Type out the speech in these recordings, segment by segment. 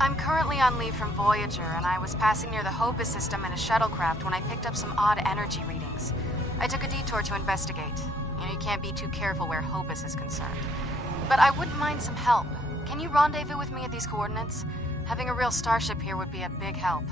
I'm currently on leave from Voyager, and I was passing near the Hobus system in a shuttlecraft when I picked up some odd energy readings. I took a detour to investigate. You can't be too careful where Hobus is concerned. But I wouldn't mind some help. Can you rendezvous with me at these coordinates? Having a real starship here would be a big help.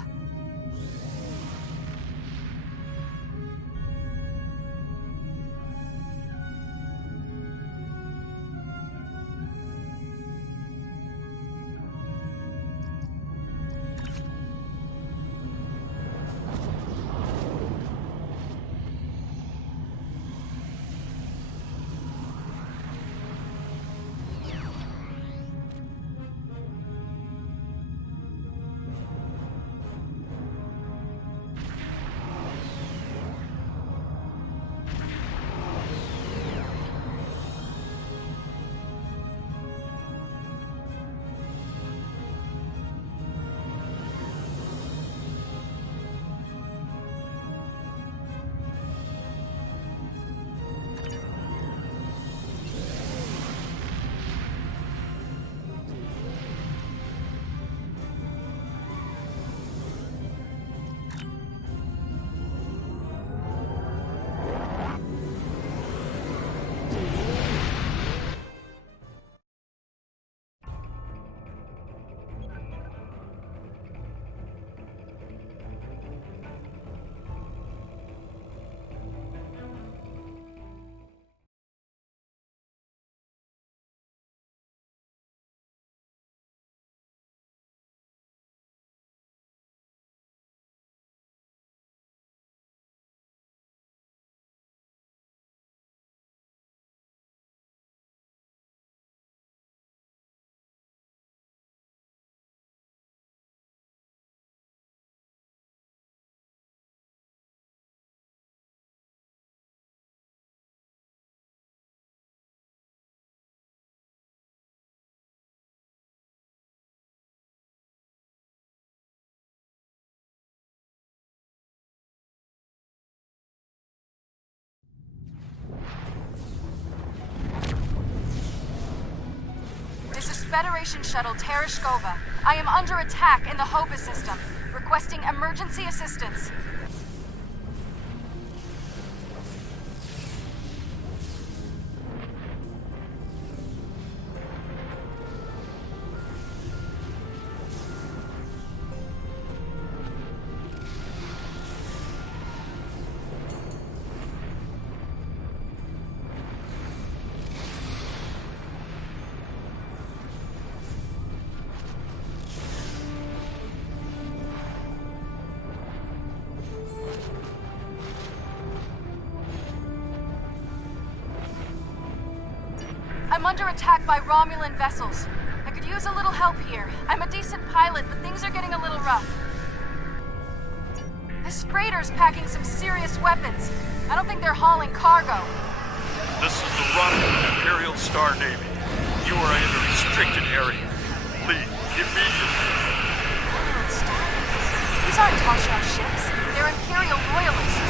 Federation shuttle Tereshkova. I am under attack in the Hobus system, requesting emergency assistance. I'm under attack by Romulan vessels. I could use a little help here. I'm a decent pilot, but things are getting a little rough. This freighter's packing some serious weapons. I don't think they're hauling cargo. This is the Romulan Imperial Star Navy. You are in a restricted area. Leave immediately. Romulan Star? These aren't Tasha ships. They're Imperial loyalists.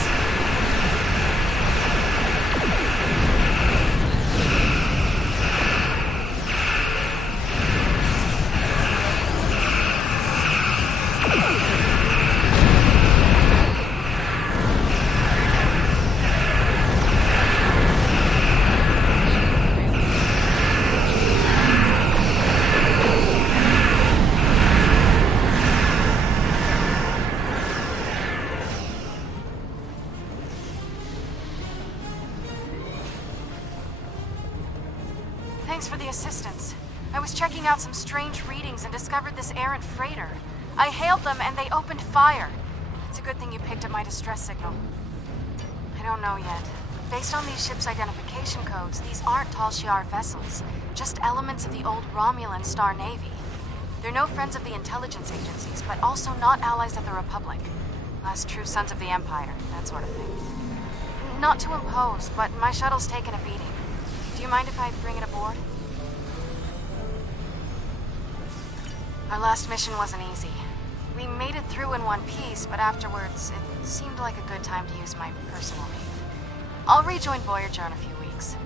Thanks for the assistance. I was checking out some strange readings and discovered this errant freighter. I hailed them and they opened fire. It's a good thing you picked up my distress signal. I don't know yet. Based on these ships' identification codes, these aren't Tal Shiar vessels, just elements of the old Romulan Star Navy. They're no friends of the intelligence agencies, but also not allies of the Republic. Last true sons of the Empire, that sort of thing. Not to impose, but my shuttle's taken a beating. Do you mind if I bring it aboard? Our last mission wasn't easy. We made it through in one piece, but afterwards, it seemed like a good time to use my personal leave. I'll rejoin Voyager in a few weeks.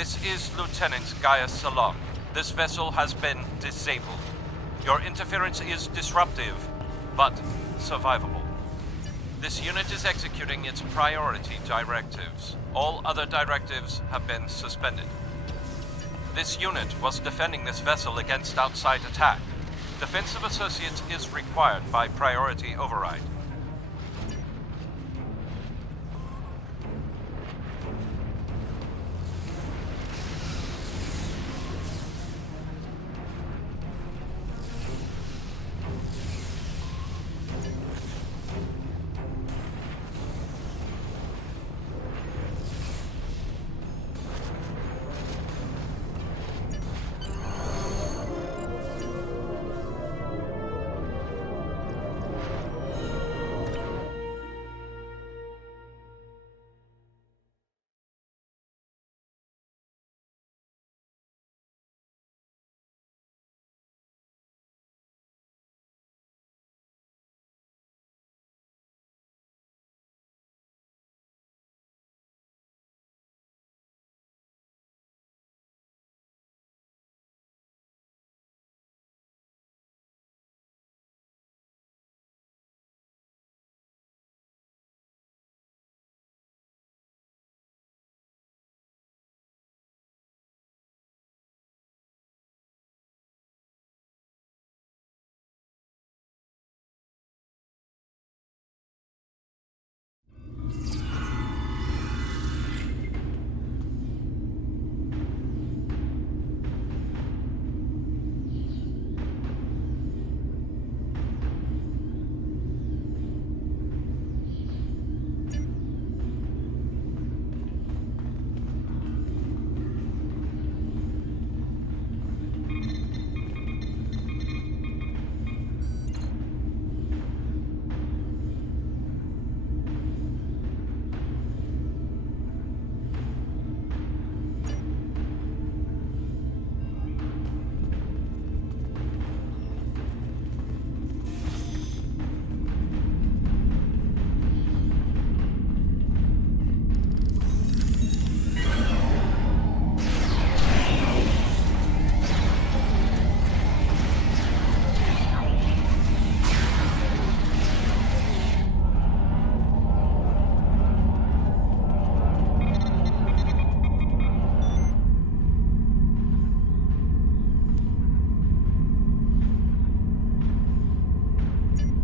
This is Lieutenant Gaius Salon. This vessel has been disabled. Your interference is disruptive, but survivable. This unit is executing its priority directives. All other directives have been suspended. This unit was defending this vessel against outside attack. Defense of associates is required by priority override.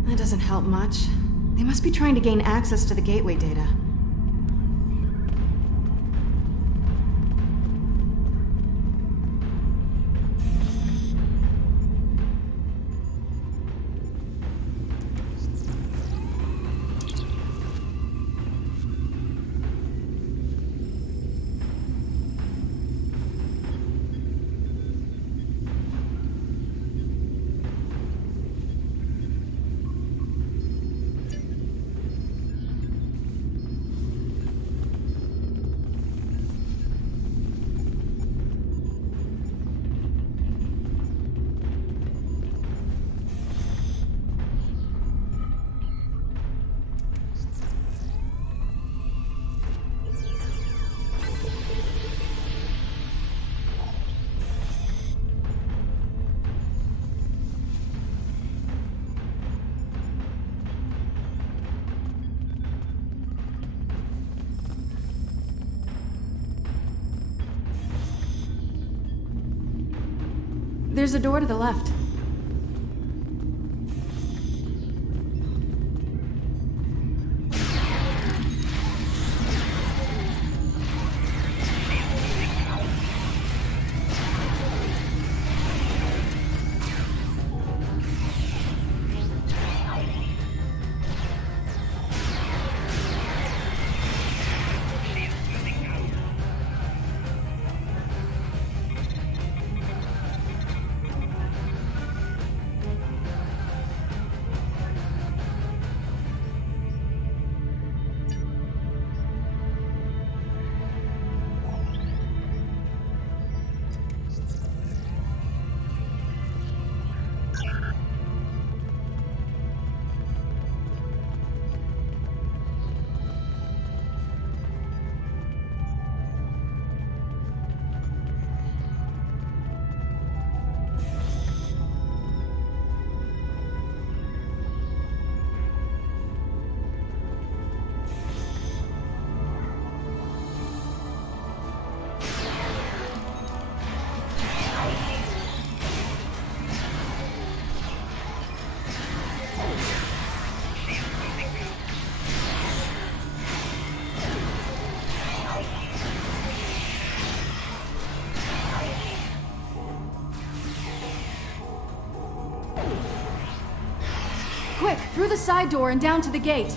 That doesn't help much. They must be trying to gain access to the gateway data. There's a door to the left. Quick, through the side door and down to the gate.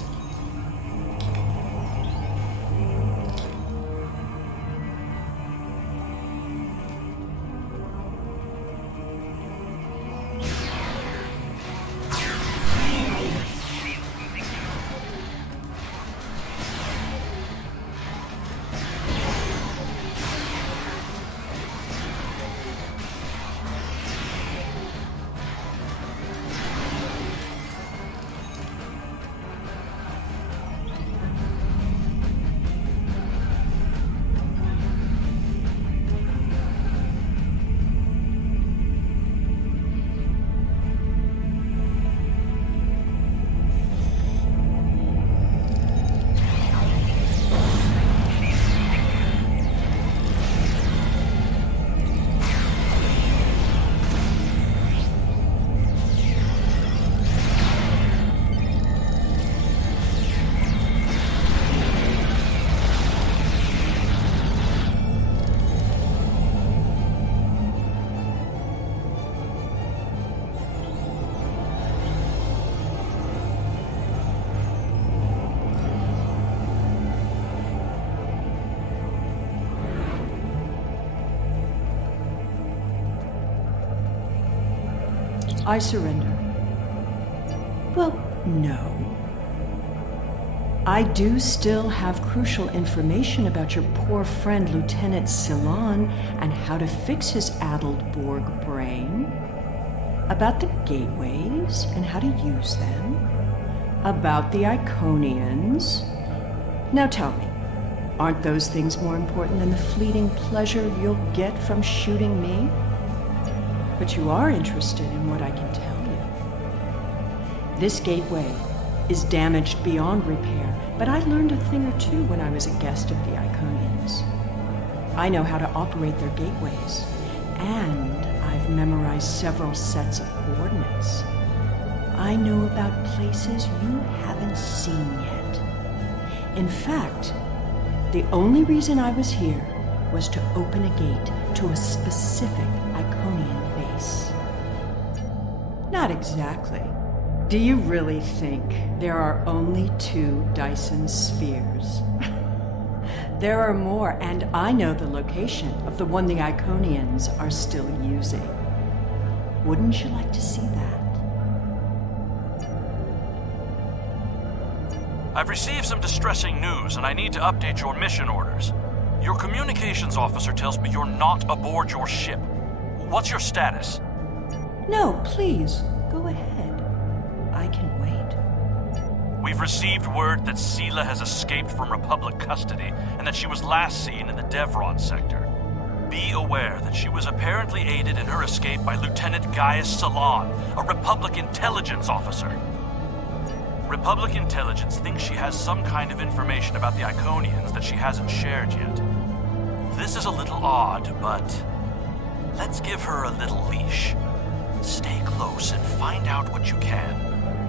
I surrender. Well, no. I do still have crucial information about your poor friend Lieutenant Ceylon and how to fix his addled Borg brain, about the gateways and how to use them, about the Iconians. Now tell me, aren't those things more important than the fleeting pleasure you'll get from shooting me? But you are interested in what I can tell you. This gateway is damaged beyond repair, but I learned a thing or two when I was a guest of the Iconians. I know how to operate their gateways, and I've memorized several sets of coordinates. I know about places you haven't seen yet. In fact, the only reason I was here was to open a gate to a specific Iconian base. Not exactly. Do you really think there are only 2 Dyson spheres? There are more, and I know the location of the one the Iconians are still using. Wouldn't you like to see that? I've received some distressing news, and I need to update your mission orders. Your communications officer tells me you're not aboard your ship. What's your status? No, please, go ahead. I can wait. We've received word that Sela has escaped from Republic custody and that she was last seen in the Devron sector. Be aware that she was apparently aided in her escape by Lieutenant Gaius Ceylon, a Republic intelligence officer. Republic intelligence thinks she has some kind of information about the Iconians that she hasn't shared yet. This is a little odd, but let's give her a little leash. Stay close and find out what you can.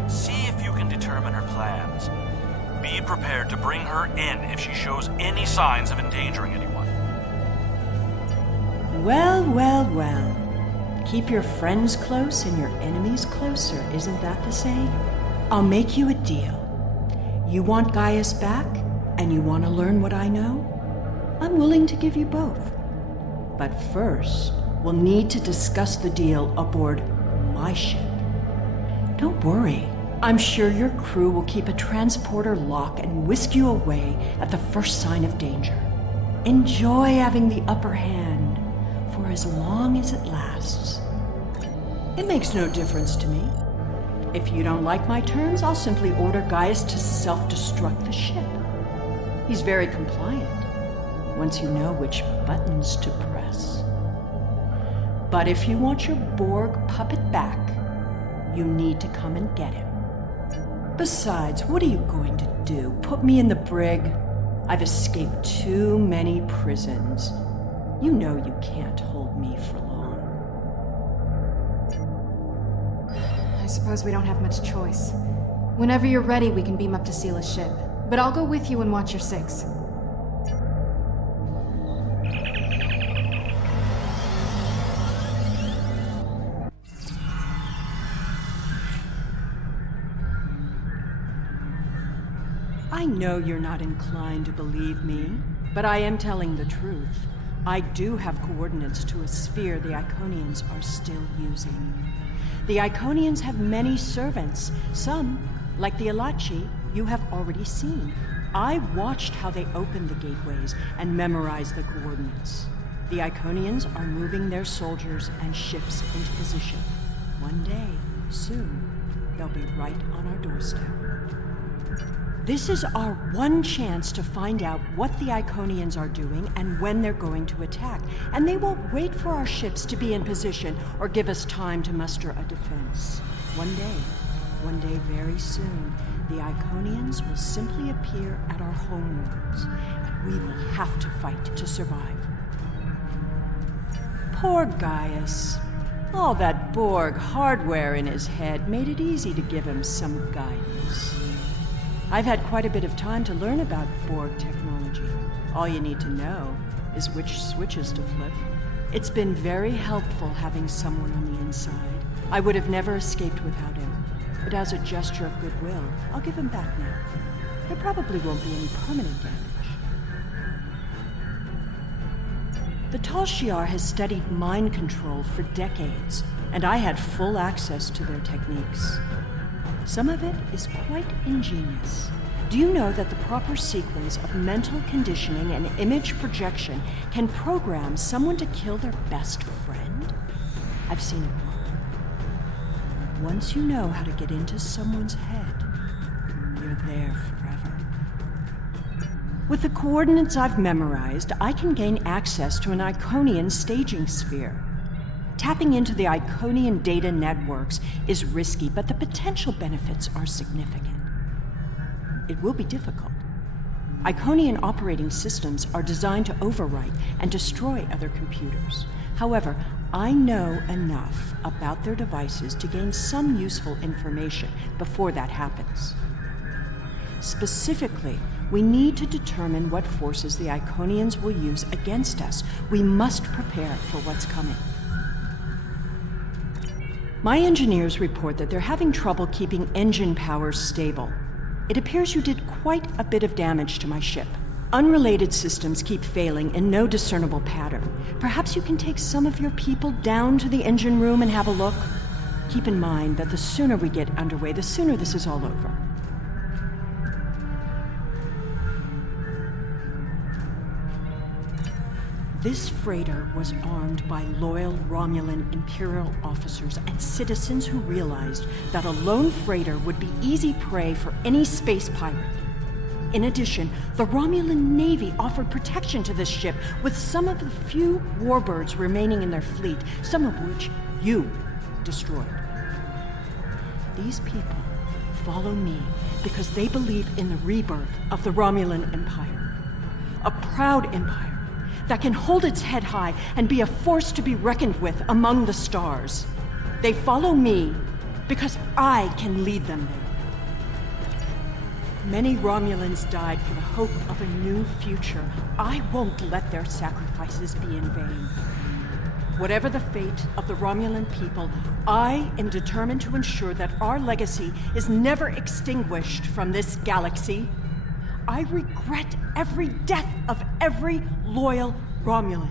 See if you can determine her plans. Be prepared to bring her in if she shows any signs of endangering anyone. Well, well, well. Keep your friends close and your enemies closer, isn't that the saying? I'll make you a deal. You want Gaius back, and you want to learn what I know? I'm willing to give you both. But first, we'll need to discuss the deal aboard my ship. Don't worry. I'm sure your crew will keep a transporter lock and whisk you away at the first sign of danger. Enjoy having the upper hand for as long as it lasts. It makes no difference to me. If you don't like my terms, I'll simply order Gaius to self-destruct the ship. He's very compliant, once you know which buttons to press. But if you want your Borg puppet back, you need to come and get him. Besides, what are you going to do? Put me in the brig? I've escaped too many prisons. You know you can't hold me for long. I suppose we don't have much choice. Whenever you're ready, we can beam up to Sela's ship. But I'll go with you and watch your 6. I know you're not inclined to believe me, but I am telling the truth. I do have coordinates to a sphere the Iconians are still using. The Iconians have many servants. Some, like the Alachi, you have already seen. I watched how they opened the gateways and memorized the coordinates. The Iconians are moving their soldiers and ships into position. One day, soon, they'll be right on our doorstep. This is our one chance to find out what the Iconians are doing and when they're going to attack. And they won't wait for our ships to be in position or give us time to muster a defense. One day very soon, the Iconians will simply appear at our homeworlds, and we will have to fight to survive. Poor Gaius. All that Borg hardware in his head made it easy to give him some guidance. I've had quite a bit of time to learn about Borg technology. All you need to know is which switches to flip. It's been very helpful having someone on the inside. I would have never escaped without him. But as a gesture of goodwill, I'll give him back now. There probably won't be any permanent damage. The Tal Shiar has studied mind control for decades, and I had full access to their techniques. Some of it is quite ingenious. Do you know that the proper sequence of mental conditioning and image projection can program someone to kill their best friend? I've seen it work. Once you know how to get into someone's head, you're there forever. With the coordinates I've memorized, I can gain access to an Iconian staging sphere. Tapping into the Iconian data networks is risky, but the potential benefits are significant. It will be difficult. Iconian operating systems are designed to overwrite and destroy other computers. However, I know enough about their devices to gain some useful information before that happens. Specifically, we need to determine what forces the Iconians will use against us. We must prepare for what's coming. My engineers report that they're having trouble keeping engine powers stable. It appears you did quite a bit of damage to my ship. Unrelated systems keep failing in no discernible pattern. Perhaps you can take some of your people down to the engine room and have a look? Keep in mind that the sooner we get underway, the sooner this is all over. This freighter was armed by loyal Romulan Imperial officers and citizens who realized that a lone freighter would be easy prey for any space pirate. In addition, the Romulan Navy offered protection to this ship with some of the few warbirds remaining in their fleet, some of which you destroyed. These people follow me because they believe in the rebirth of the Romulan Empire. A proud empire that can hold its head high and be a force to be reckoned with among the stars. They follow me because I can lead them there. Many Romulans died for the hope of a new future. I won't let their sacrifices be in vain. Whatever the fate of the Romulan people, I am determined to ensure that our legacy is never extinguished from this galaxy. I regret every death of every loyal Romulan.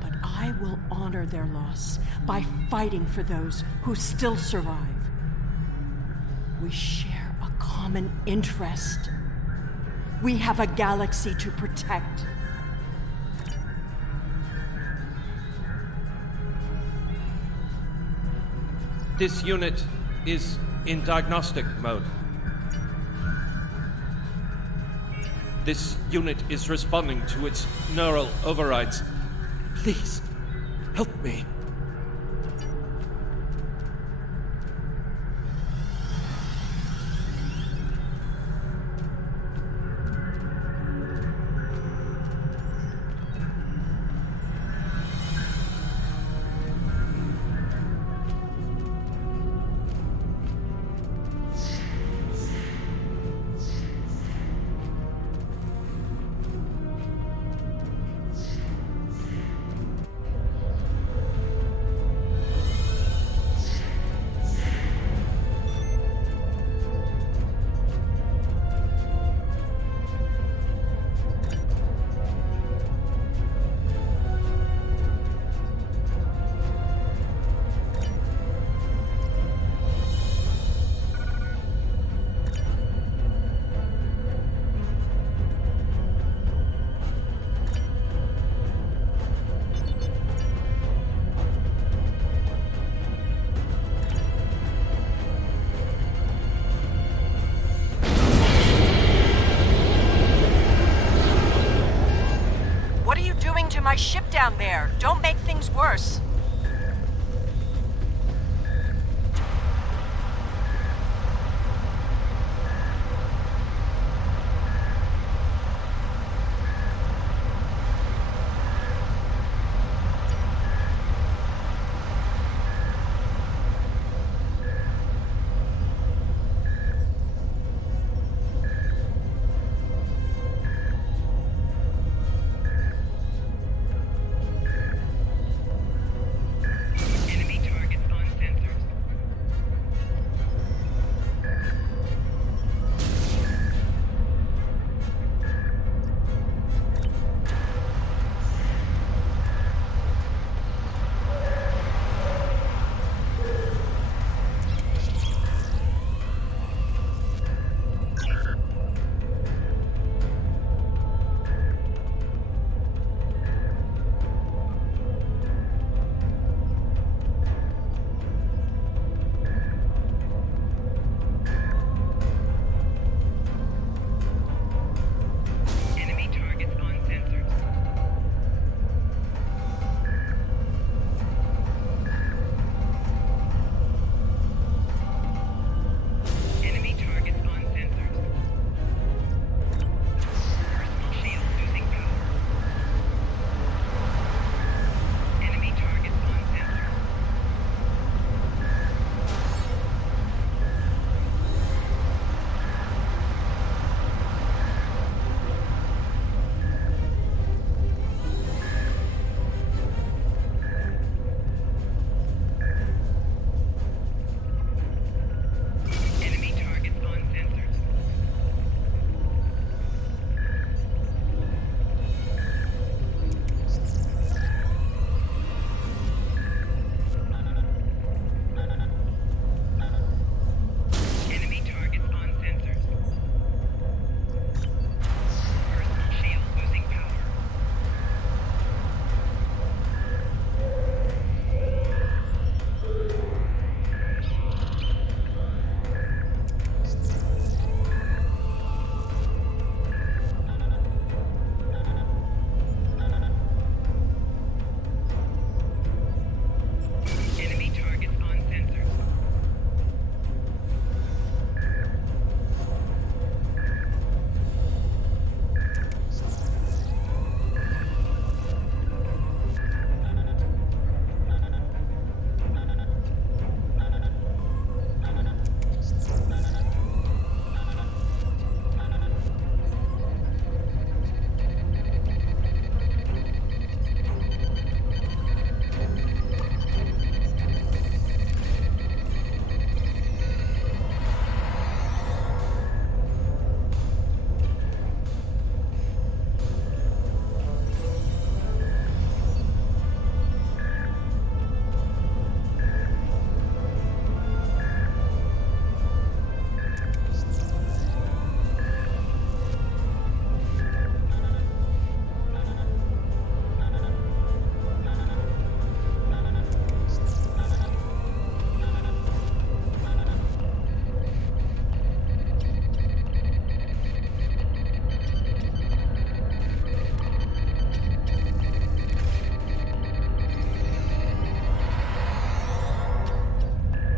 But I will honor their loss by fighting for those who still survive. We share a common interest. We have a galaxy to protect. This unit is in diagnostic mode. This unit is responding to its neural overrides. Please, help me. down there. Don't make things worse.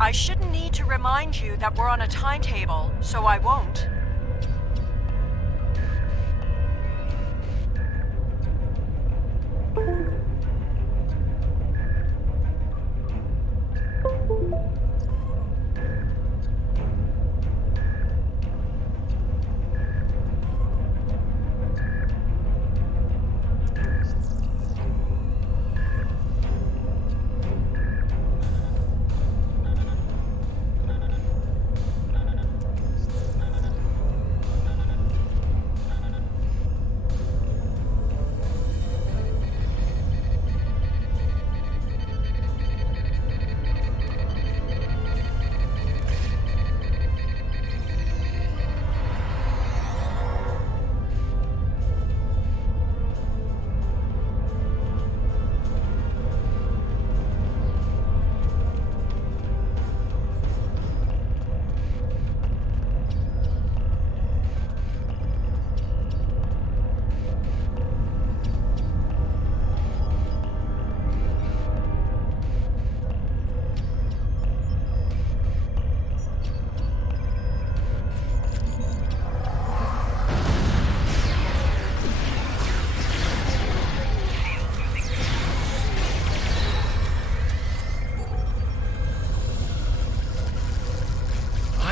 I shouldn't need to remind you that we're on a timetable, so I won't.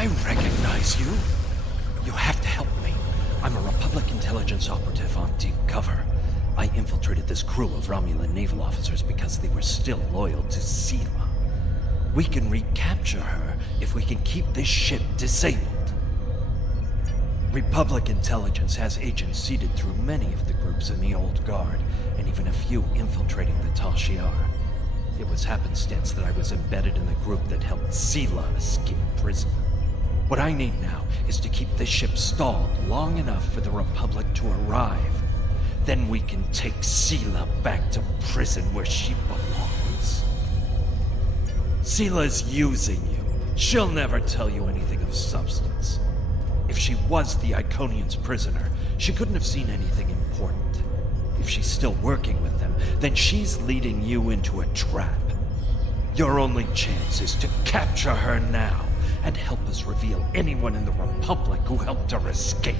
I recognize you. You have to help me. I'm a Republic intelligence operative on deep cover. I infiltrated this crew of Romulan naval officers because they were still loyal to Sela. We can recapture her if we can keep this ship disabled. Republic intelligence has agents seeded through many of the groups in the Old Guard, and even a few infiltrating the Tal Shiar. It was happenstance that I was embedded in the group that helped Sela escape prison. What I need now is to keep this ship stalled long enough for the Republic to arrive. Then we can take Sela back to prison where she belongs. Sela's using you. She'll never tell you anything of substance. If she was the Iconians' prisoner, she couldn't have seen anything important. If she's still working with them, then she's leading you into a trap. Your only chance is to capture her now and help us reveal anyone in the Republic who helped her escape.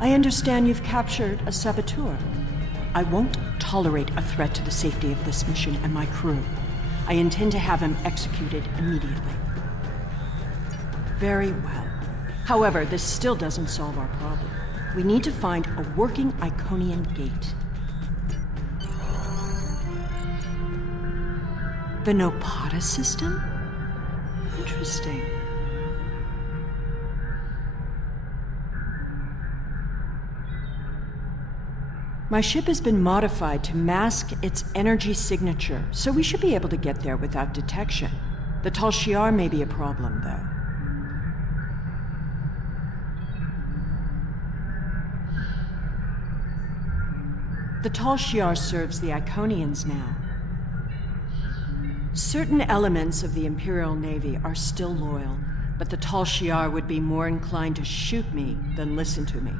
I understand you've captured a saboteur. I won't tolerate a threat to the safety of this mission and my crew. I intend to have him executed immediately. Very well. However, this still doesn't solve our problem. We need to find a working Iconian gate. The Nopata system? Interesting. My ship has been modified to mask its energy signature, so we should be able to get there without detection. The Tal Shiar may be a problem, though. The Tal Shiar serves the Iconians now. Certain elements of the Imperial Navy are still loyal, but the Tal Shiar would be more inclined to shoot me than listen to me.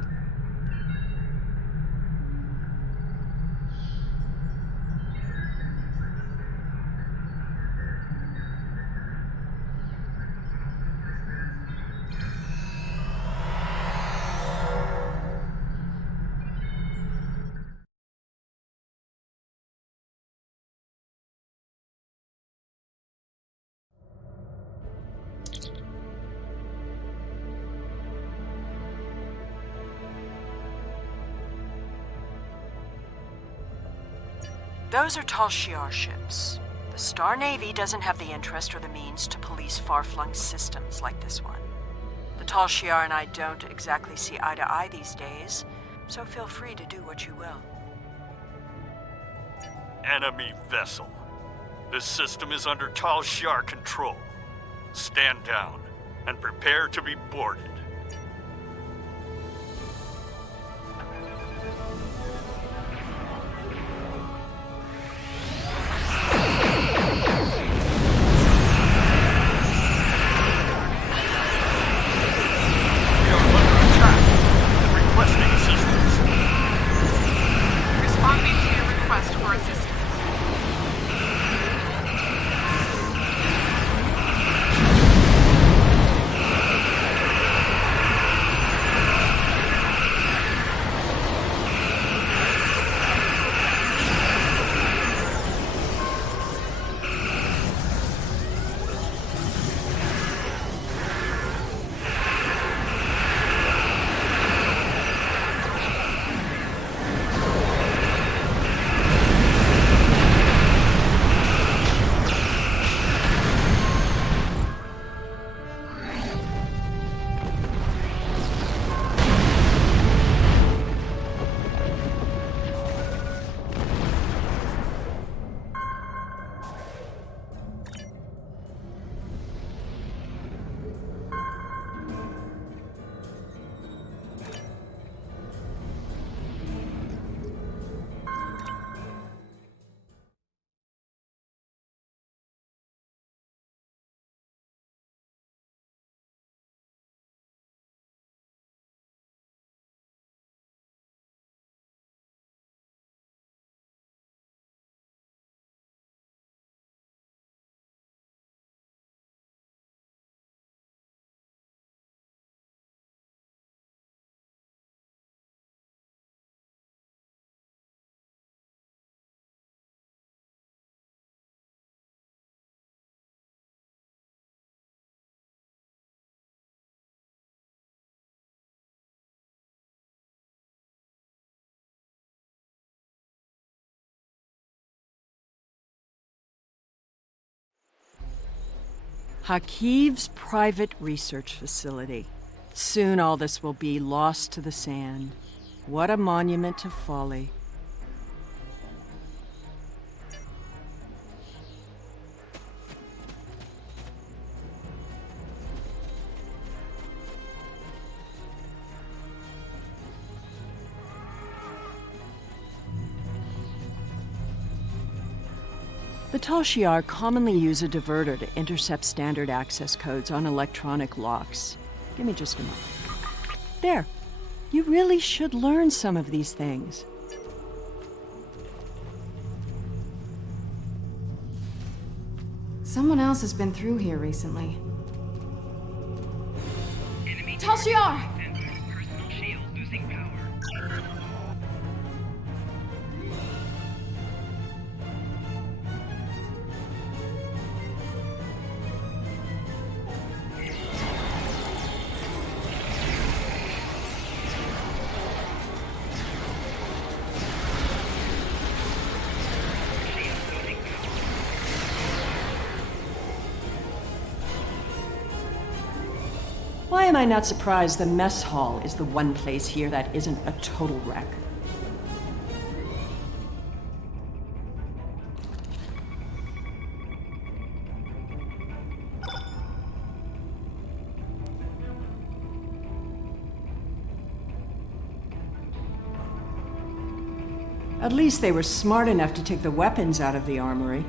Those are Tal Shiar ships. The Star Navy doesn't have the interest or the means to police far-flung systems like this one. The Tal Shiar and I don't exactly see eye to eye these days, so feel free to do what you will. Enemy vessel. This system is under Tal Shiar control. Stand down and prepare to be boarded. Hakiv's private research facility. Soon all this will be lost to the sand. What a monument to folly. The Tal Shiar commonly use a diverter to intercept standard access codes on electronic locks. Give me just a moment. There. You really should learn some of these things. Someone else has been through here recently. Tal Shiar! Personal shield losing power. Why am I not surprised the mess hall is the one place here that isn't a total wreck? At least they were smart enough to take the weapons out of the armory.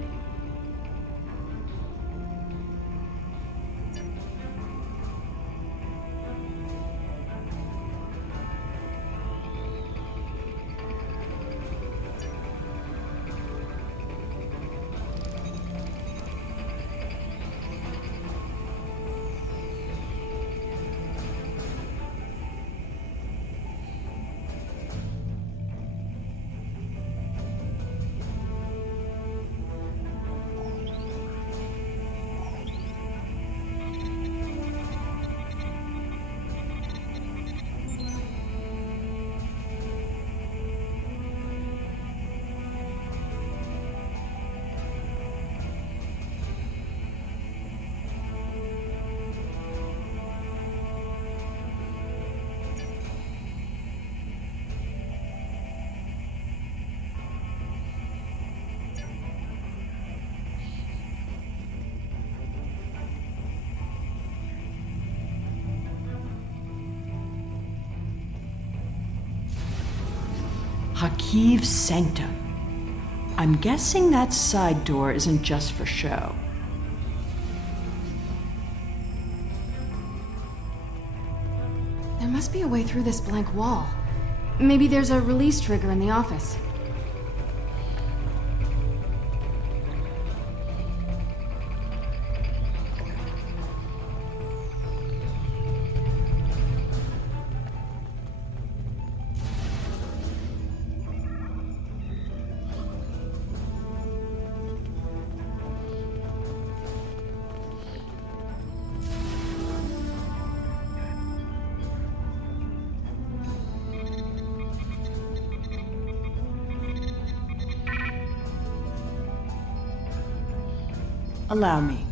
Hakiv's sanctum. I'm guessing that side door isn't just for show. There must be a way through this blank wall. Maybe there's a release trigger in the office. Allow me.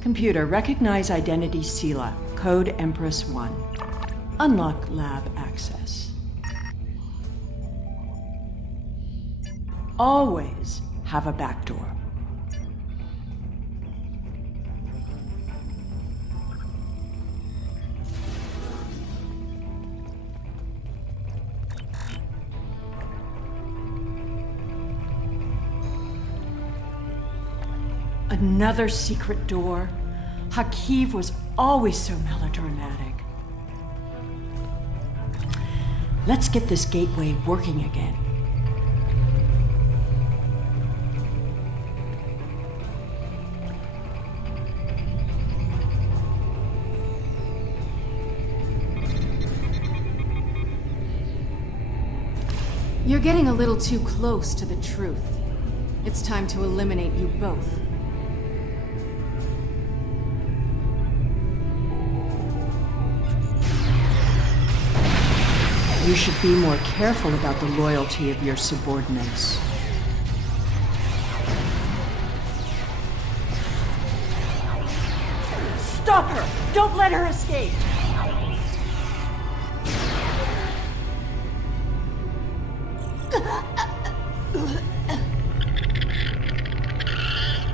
Computer, recognize identity Sela, code Empress 1. Unlock lab access. Always have a backdoor. Another secret door. Hakiv was always so melodramatic. Let's get this gateway working again. You're getting a little too close to the truth. It's time to eliminate you both. You should be more careful about the loyalty of your subordinates. Stop her! Don't let her escape!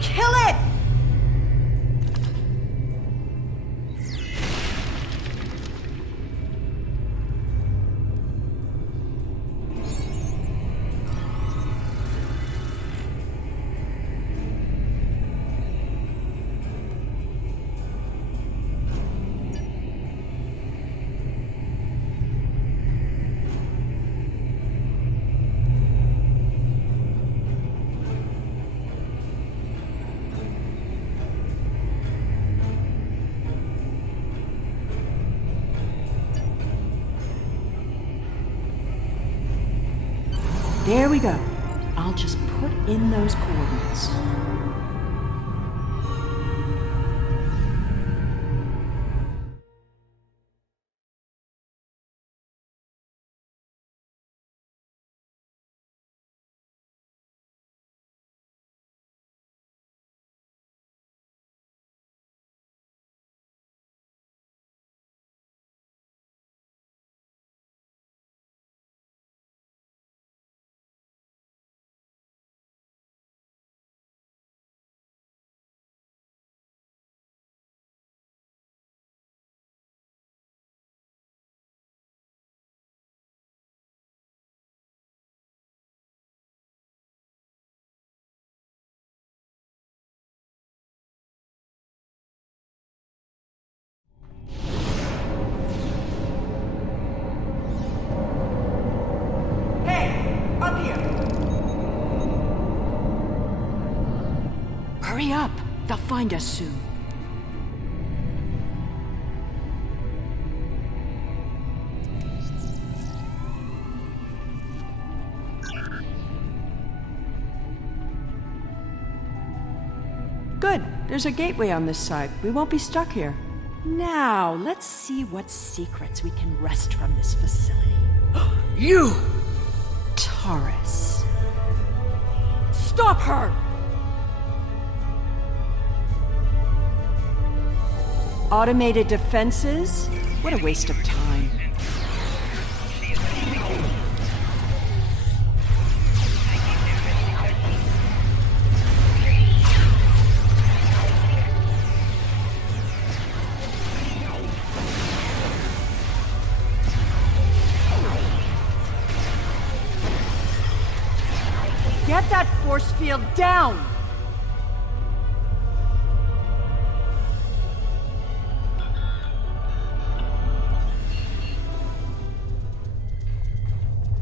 Kill it! There we go. I'll just put in those coordinates. Hurry up! They'll find us soon. Good. There's a gateway on this side. We won't be stuck here. Now, let's see what secrets we can wrest from this facility. You! Taurus. Stop her! Automated defenses? What a waste of time. Get that force field down!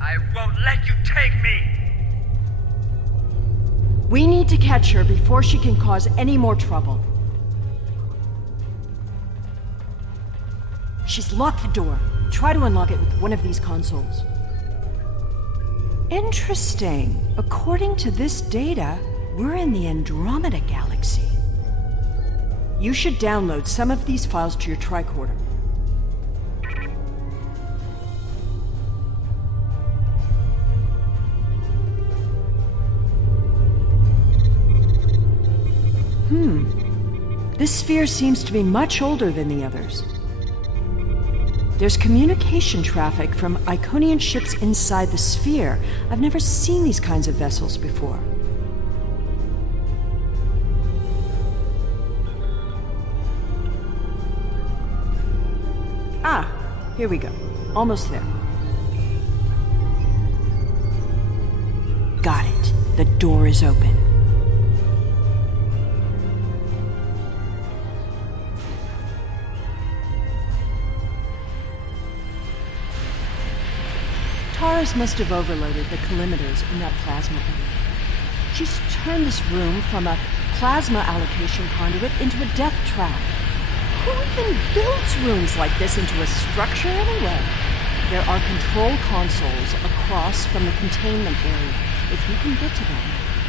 I won't let you take me! We need to catch her before she can cause any more trouble. She's locked the door. Try to unlock it with one of these consoles. Interesting. According to this data, we're in the Andromeda Galaxy. You should download some of these files to your tricorder. This sphere seems to be much older than the others. There's communication traffic from Iconian ships inside the sphere. I've never seen these kinds of vessels before. Ah, here we go. Almost there. Got it. The door is open. Taurus must have overloaded the collimators in that plasma area. She's turned this room from a plasma allocation conduit into a death trap. Who even builds rooms like this into a structure anyway? There are control consoles across from the containment area. If you can get to them,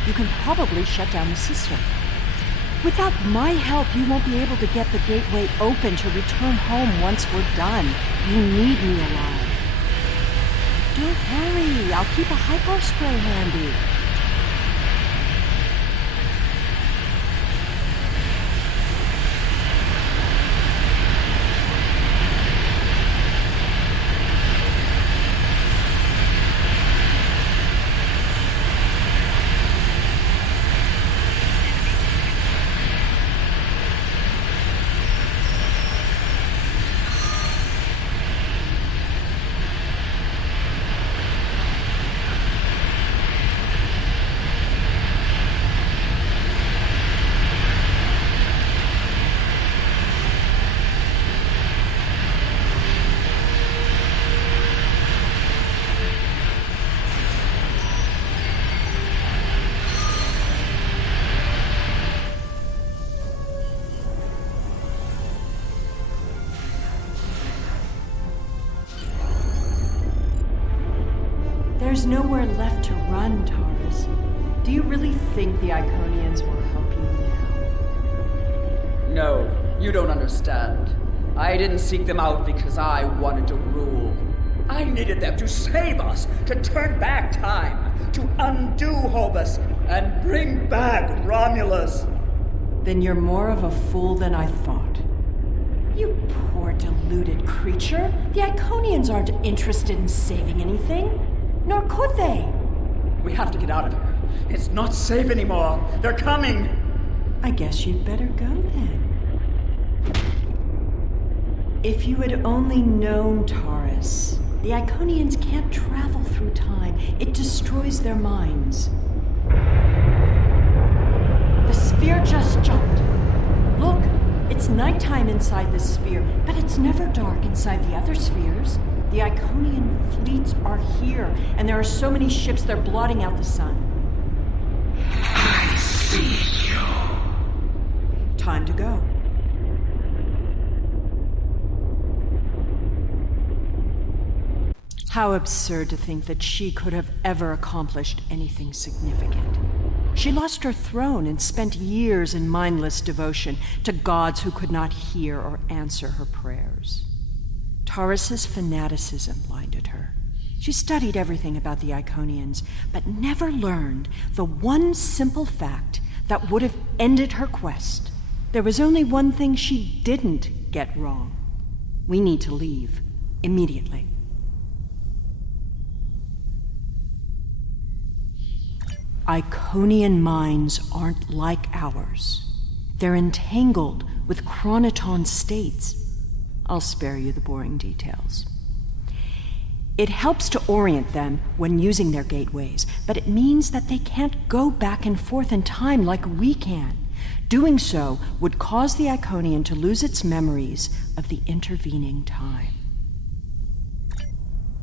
you can probably shut down the system. Without my help, you won't be able to get the gateway open to return home once we're done. You need me alive. Don't worry, I'll keep a hypo spray handy. There's nowhere left to run, Taurus. Do you really think the Iconians will help you now? No, you don't understand. I didn't seek them out because I wanted to rule. I needed them to save us, to turn back time, to undo Hobus, and bring back Romulus. Then you're more of a fool than I thought. You poor deluded creature. The Iconians aren't interested in saving anything. Nor could they. We have to get out of here. It's not safe anymore. They're coming. I guess you'd better go then. If you had only known, Taurus, the Iconians can't travel through time. It destroys their minds. The sphere just jumped. Look, it's nighttime inside this sphere, but it's never dark inside the other spheres. The Iconian fleets are here, and there are so many ships they're blotting out the sun. I see you. Time to go. How absurd to think that she could have ever accomplished anything significant. She lost her throne and spent years in mindless devotion to gods who could not hear or answer her prayers. Taurus's fanaticism blinded her. She studied everything about the Iconians, but never learned the one simple fact that would have ended her quest. There was only one thing she didn't get wrong. We need to leave immediately. Iconian minds aren't like ours. They're entangled with chronoton states. I'll spare you the boring details. It helps to orient them when using their gateways, but it means that they can't go back and forth in time like we can. Doing so would cause the Iconian to lose its memories of the intervening time.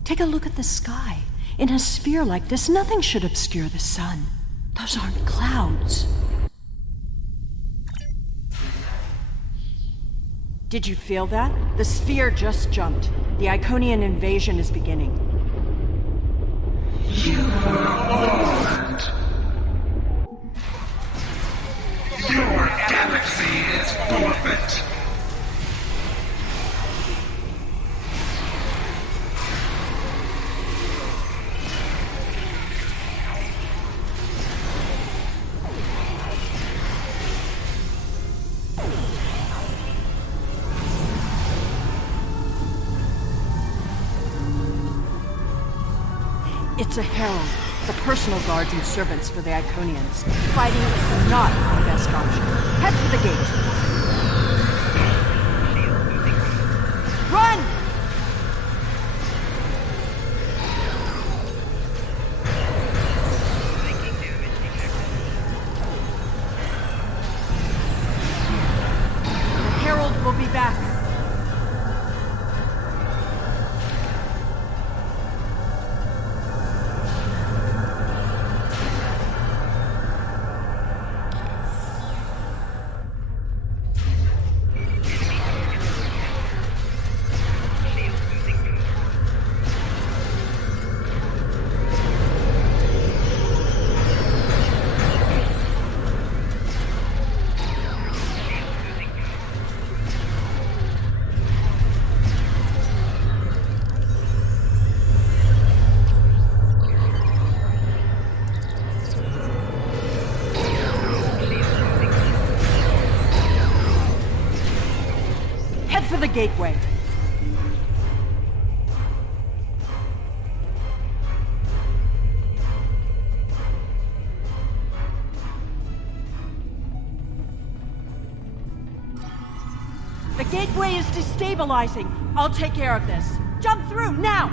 Take a look at the sky. In a sphere like this, nothing should obscure the sun. Those aren't clouds. Did you feel that? The sphere just jumped. The Iconian invasion is beginning. You were warned. Your galaxy is forfeit. It's a herald, the personal guards and servants for the Iconians. Fighting is not the best option. Head for the gate. Run! The herald will be back. The gateway. The gateway is destabilizing. I'll take care of this. Jump through now!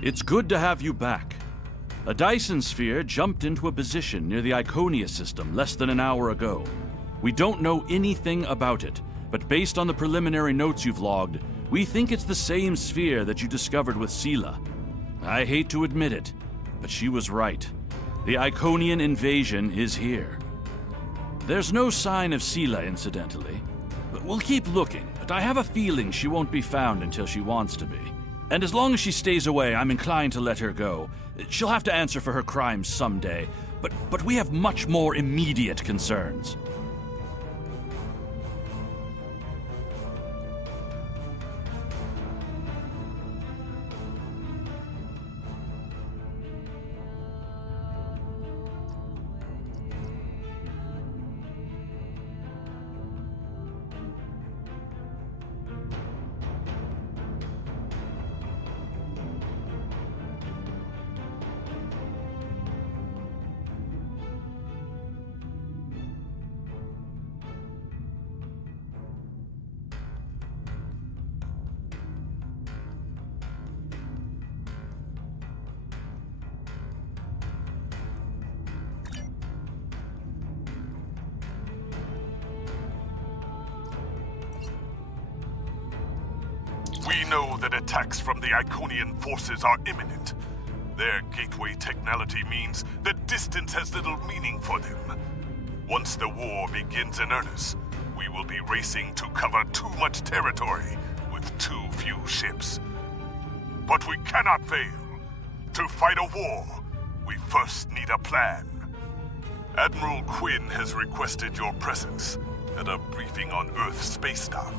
It's good to have you back. A Dyson sphere jumped into a position near the Iconian system less than an hour ago. We don't know anything about it, but based on the preliminary notes you've logged, we think it's the same sphere that you discovered with Sela. I hate to admit it, but she was right. The Iconian invasion is here. There's no sign of Sela, incidentally. But we'll keep looking, but I have a feeling she won't be found until she wants to be. And as long as she stays away, I'm inclined to let her go. She'll have to answer for her crimes someday, but we have much more immediate concerns. We know that attacks from the Iconian forces are imminent. Their gateway technology means that distance has little meaning for them. Once the war begins in earnest, we will be racing to cover too much territory with too few ships. But we cannot fail. To fight a war, we first need a plan. Admiral Quinn has requested your presence at a briefing on Earth space dock.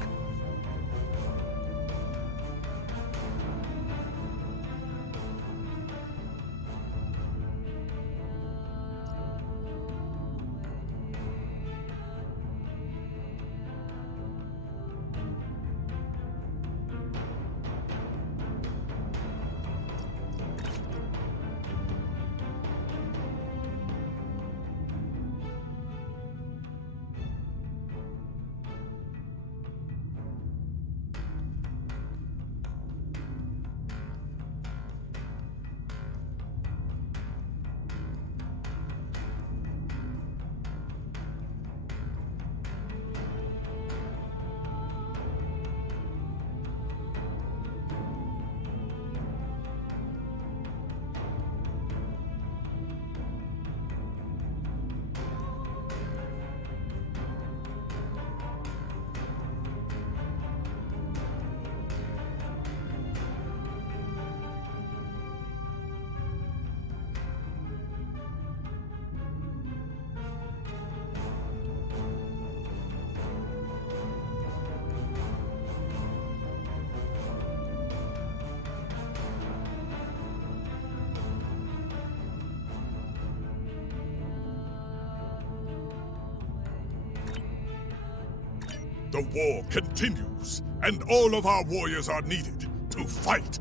The war continues, and all of our warriors are needed to fight.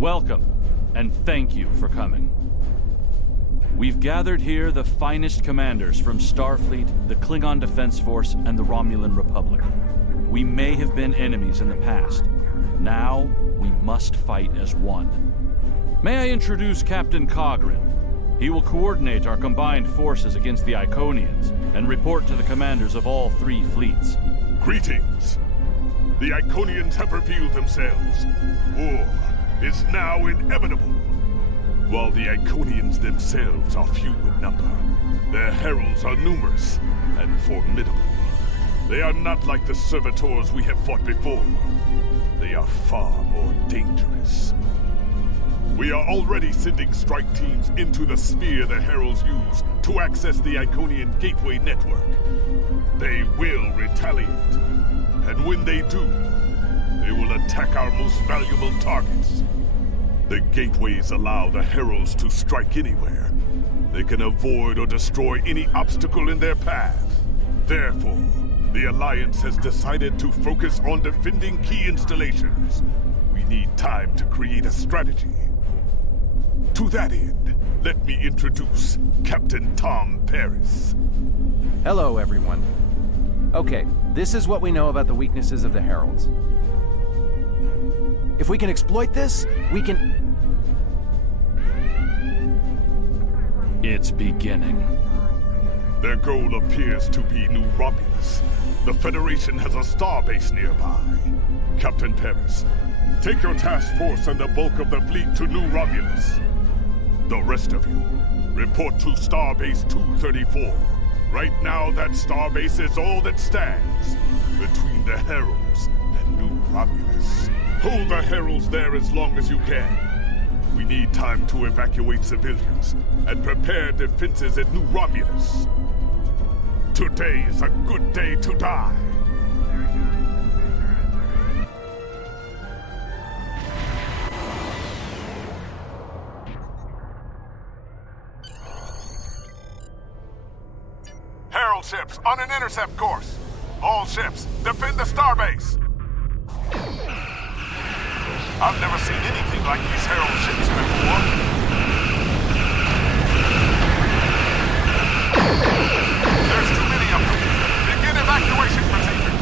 Welcome, and thank you for coming. We've gathered here the finest commanders from Starfleet, the Klingon Defense Force, and the Romulan Republic. We may have been enemies in the past. Now, we must fight as one. May I introduce Captain Quadrant? He will coordinate our combined forces against the Iconians and report to the commanders of all 3 fleets. Greetings. The Iconians have revealed themselves. War is now inevitable. While the Iconians themselves are few in number, their heralds are numerous and formidable. They are not like the servitors we have fought before. They are far more dangerous. We are already sending strike teams into the sphere the heralds use to access the Iconian gateway network. They will retaliate, and when they do, they will attack our most valuable targets. The gateways allow the heralds to strike anywhere. They can avoid or destroy any obstacle in their path. Therefore, the Alliance has decided to focus on defending key installations. We need time to create a strategy. To that end, let me introduce Captain Tom Paris. Hello, everyone. Okay, this is what we know about the weaknesses of the Heralds. If we can exploit this, we can... It's beginning. Their goal appears to be New Romulus. The Federation has a starbase nearby. Captain Paris, take your task force and the bulk of the fleet to New Romulus. The rest of you, report to Starbase 234. Right now, that starbase is all that stands between the Heralds and New Romulus. Hold the Heralds there as long as you can. We need time to evacuate civilians and prepare defenses at New Romulus. Today is a good day to die. Herald ships on an intercept course. All ships, defend the starbase. I've never seen anything like these Herald ships before. There's too many of them. Begin evacuation procedures.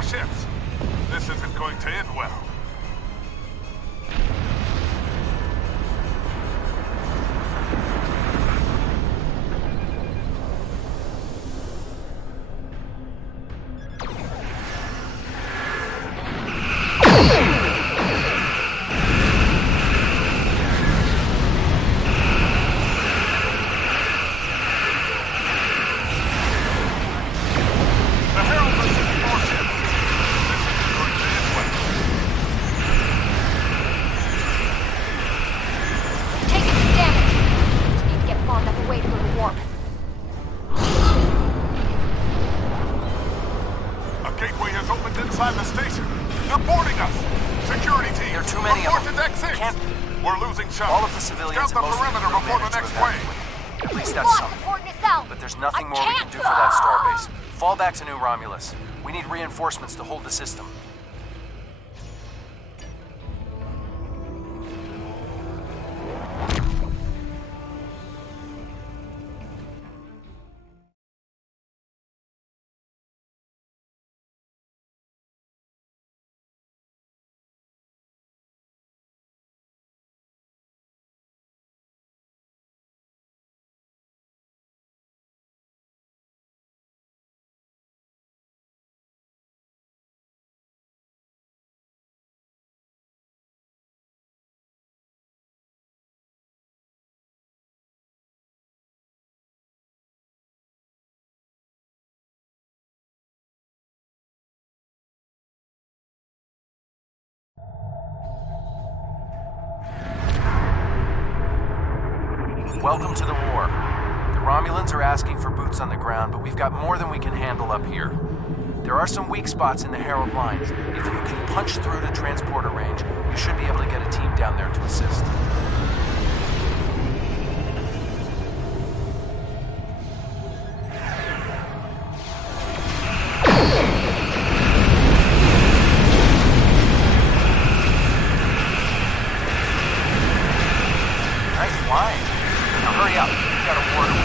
more ships. This isn't going to end well. All of the civilians and most of the crew managed to evacuate. At least that's something. But there's nothing more we can do for that starbase. Fall back to New Romulus. We need reinforcements to hold the system. Welcome to the war. The Romulans are asking for boots on the ground, but we've got more than we can handle up here. There are some weak spots in the Herald lines. If you can punch through to transporter range, you should be able to get a team down there to assist. Nice flying. Now hurry up. We've got a war to win.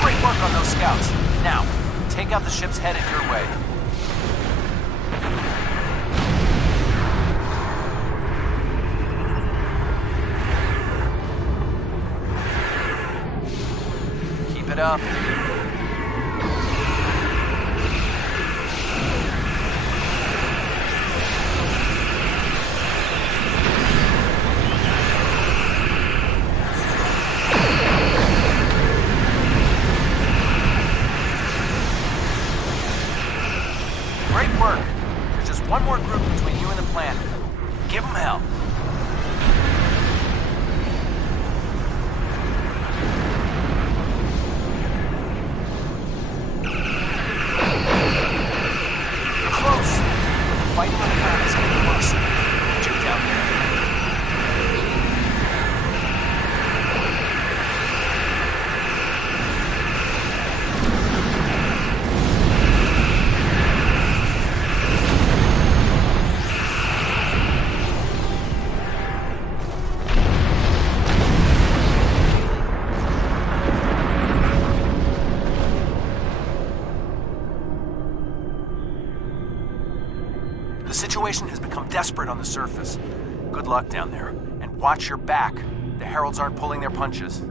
Great work on those scouts. Now, take out the ships headed your way. Keep it up. Great work. There's just one more group between you and the planet. Give them hell. You're close. But the fighting on the ground is getting worse. Need you down there. The situation has become desperate on the surface. Good luck down there. And watch your back. The Heralds aren't pulling their punches.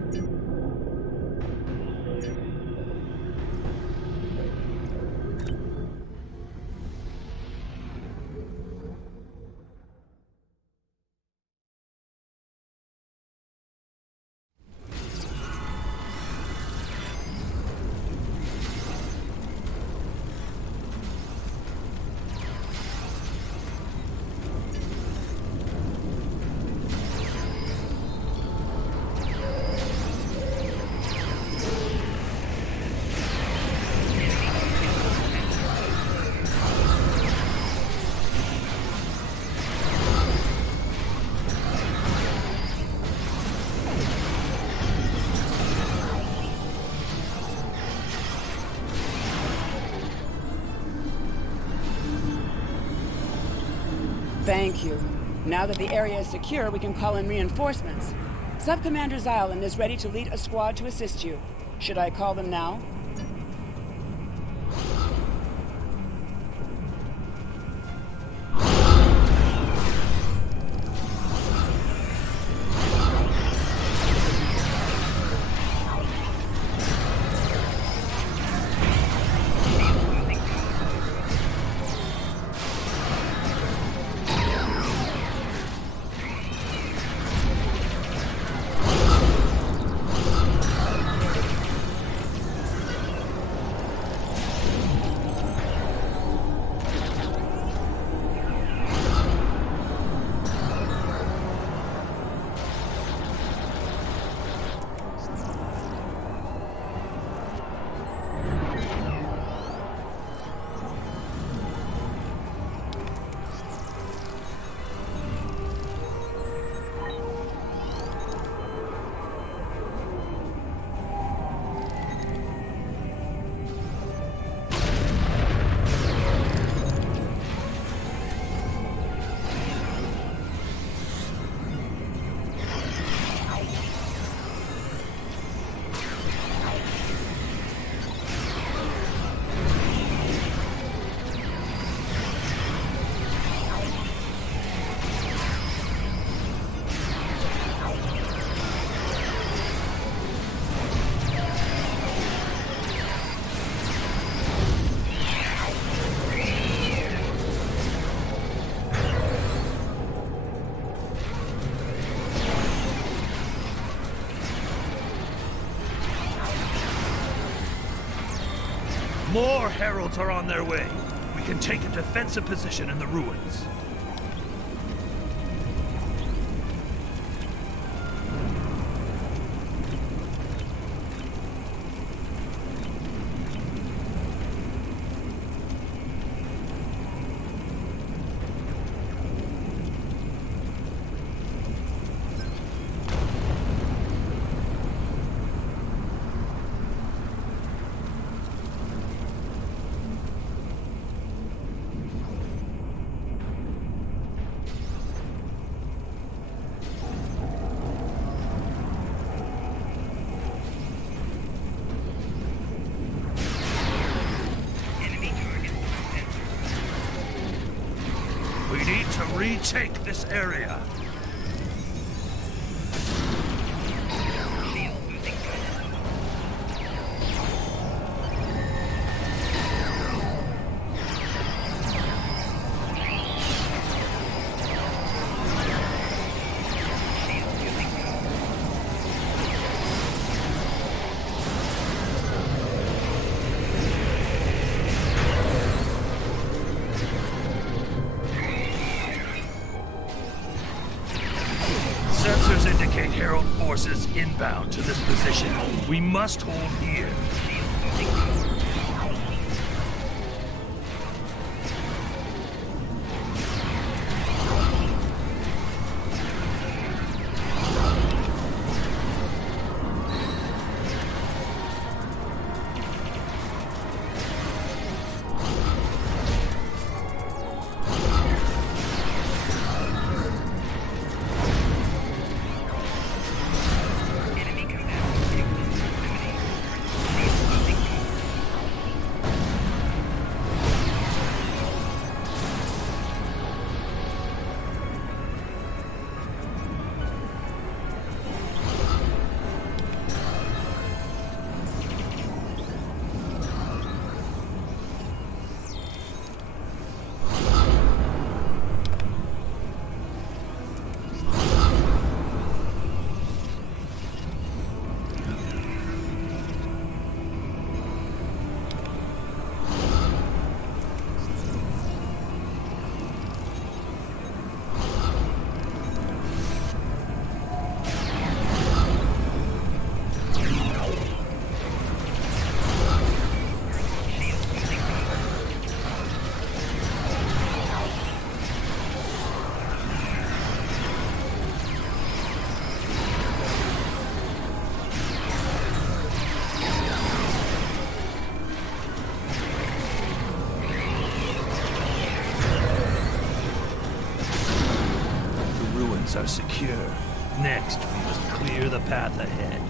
Thank you. Now that the area is secure, we can call in reinforcements. Sub-Commander Zylan is ready to lead a squad to assist you. Should I call them now? More heralds are on their way. We can take a defensive position in the ruins. Retake this area. Sensors indicate Herald forces inbound to this position. We must hold here. Romulans are secure. Next, we must clear the path ahead.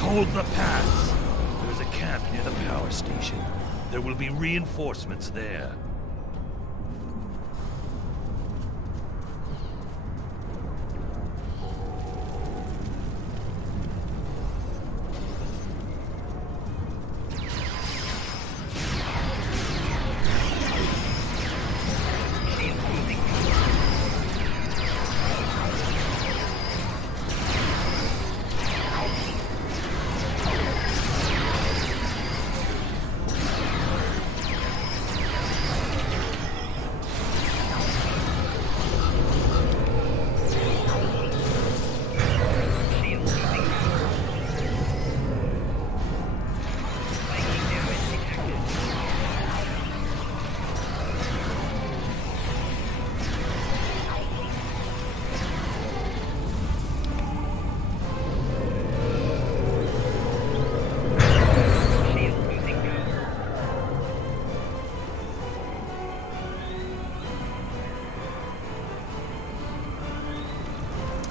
Hold the pass. There's a camp near the power station. There will be reinforcements there.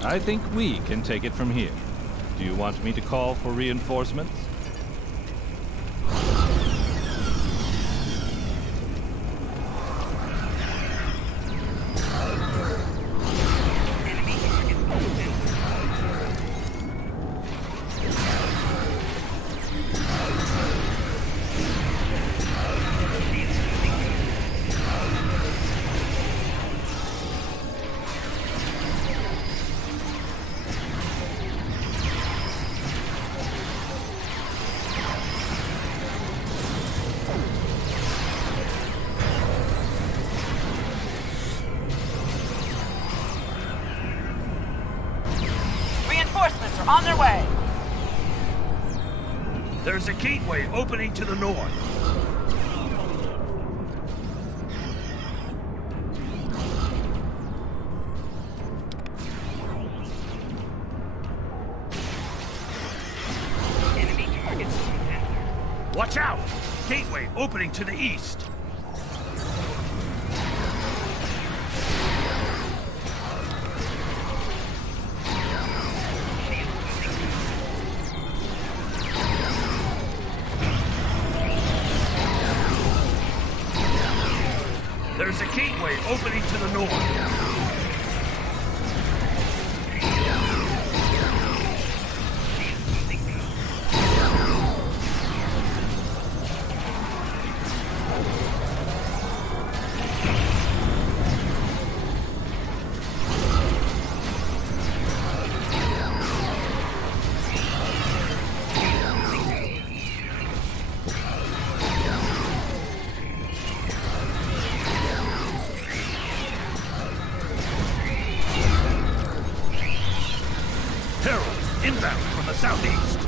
I think we can take it from here. Do you want me to call for reinforcements? On their way! There's a gateway opening to the north. Enemy targets. Watch out! Gateway opening to the east. gateway opening to the north. Inbound from the southeast.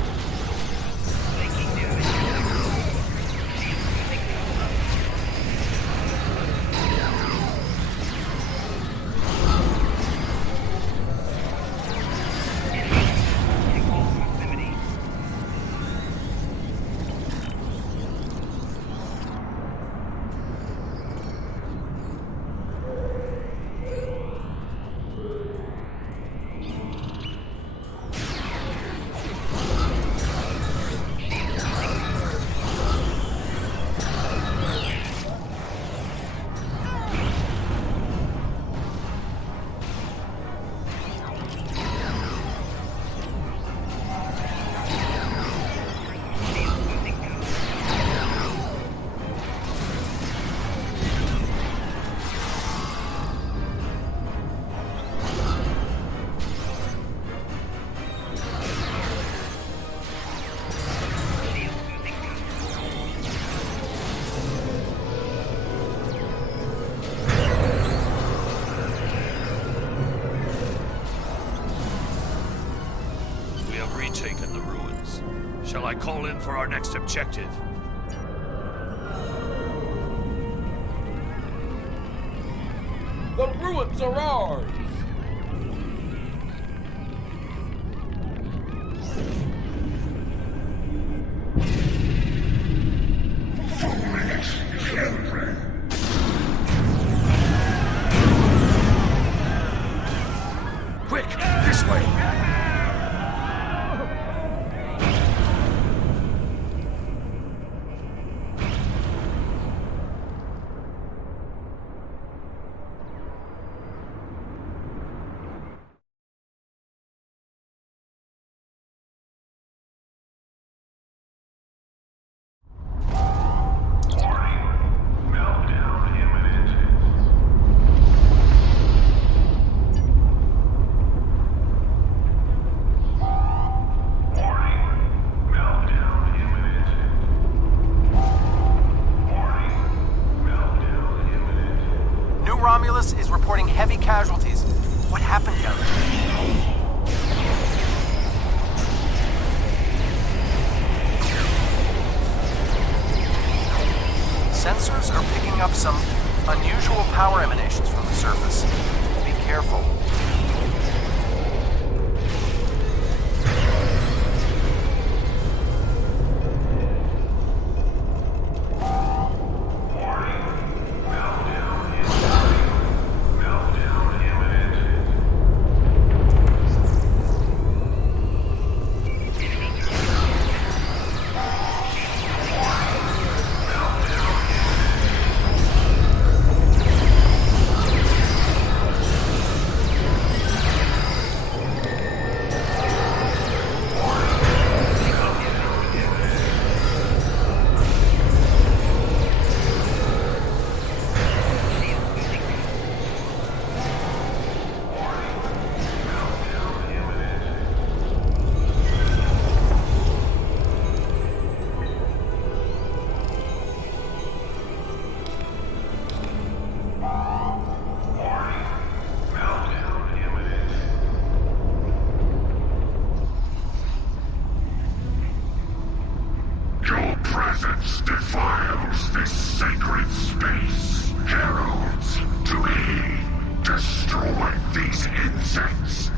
Taken the ruins. Shall I call in for our next objective? The ruins are ours! Foolish children! Quick! This way! Is reporting heavy casualties. What happened down there? Sensors are picking up some unusual power emanations from the surface. Be careful. presence defiles this sacred space. Heralds, to aid, destroy these insects.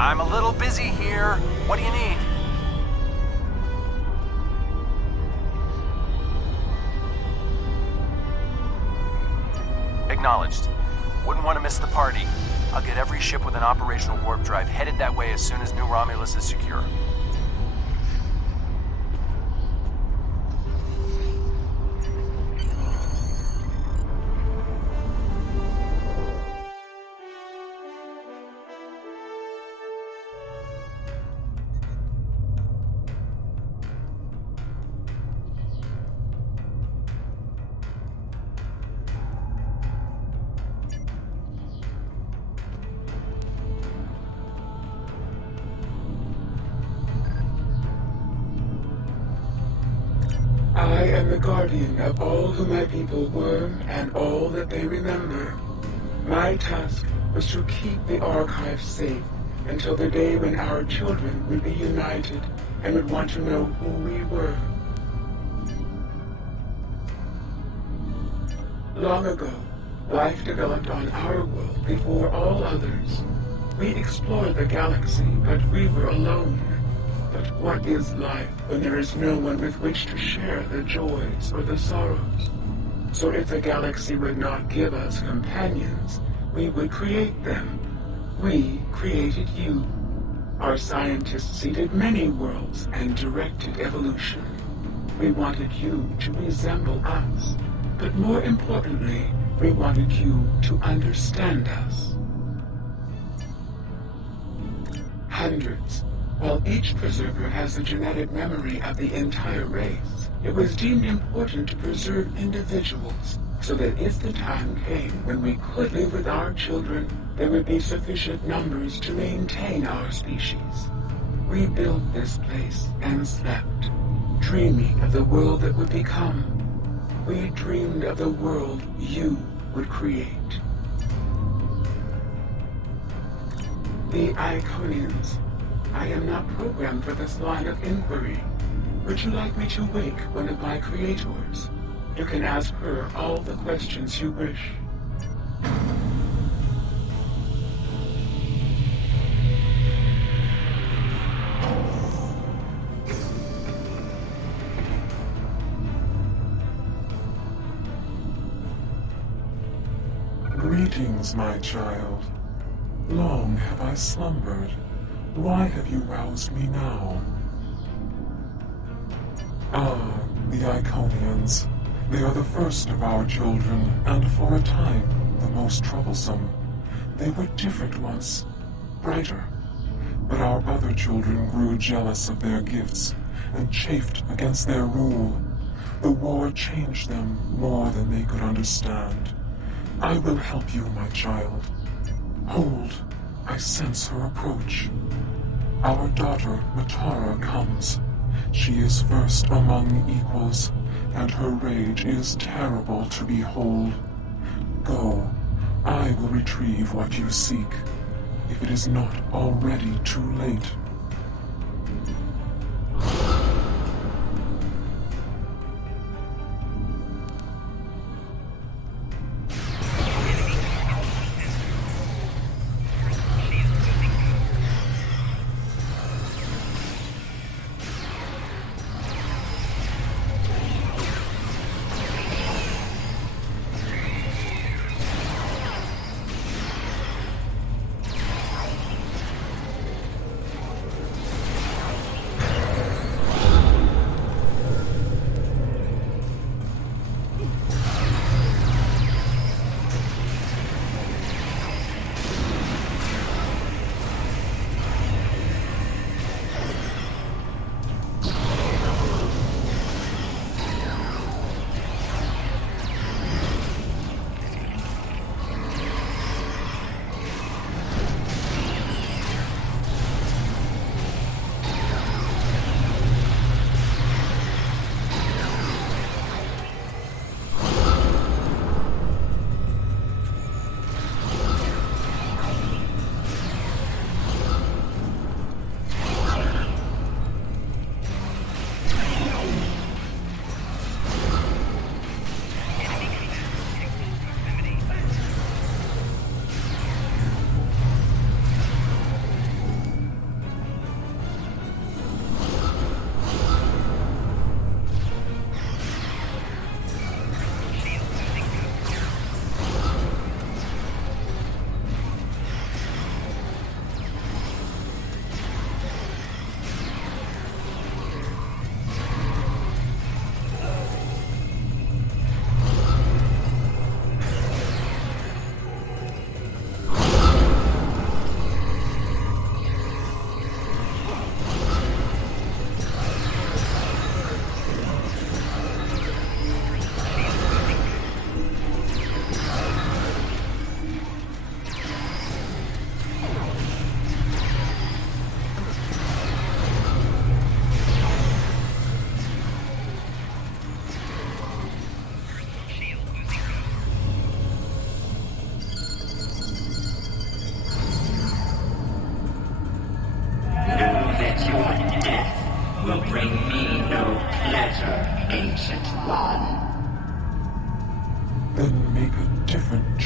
I'm a little busy here. What do you need? Acknowledged. Wouldn't want to miss the party. I'll get every ship with an operational warp drive headed that way as soon as New Romulus is secure. I am the guardian of all who my people were and all that they remember. My task was to keep the archive safe until the day when our children would be united and would want to know who we were. Long ago, life developed on our world before all others. We explored the galaxy, but we were alone. But what is life when there is no one with which to share the joys or the sorrows? So if the galaxy would not give us companions, we would create them. We created you. Our scientists seeded many worlds and directed evolution. We wanted you to resemble us. But more importantly, we wanted you to understand us. Hundreds. While each preserver has the genetic memory of the entire race, it was deemed important to preserve individuals, so that if the time came when we could live with our children, there would be sufficient numbers to maintain our species. We built this place and slept, dreaming of the world that would become. We dreamed of the world you would create. The Iconians. I am not programmed for this line of inquiry. Would you like me to wake one of my creators? You can ask her all the questions you wish. Greetings, my child. Long have I slumbered. Why have you roused me now? Ah, the Iconians. They are the first of our children, and for a time, the most troublesome. They were different once, brighter. But our other children grew jealous of their gifts, and chafed against their rule. The war changed them more than they could understand. I will help you, my child. Hold, I sense her approach. Our daughter, Matara, comes. She is first among equals, and her rage is terrible to behold. Go, I will retrieve what you seek, if it is not already too late.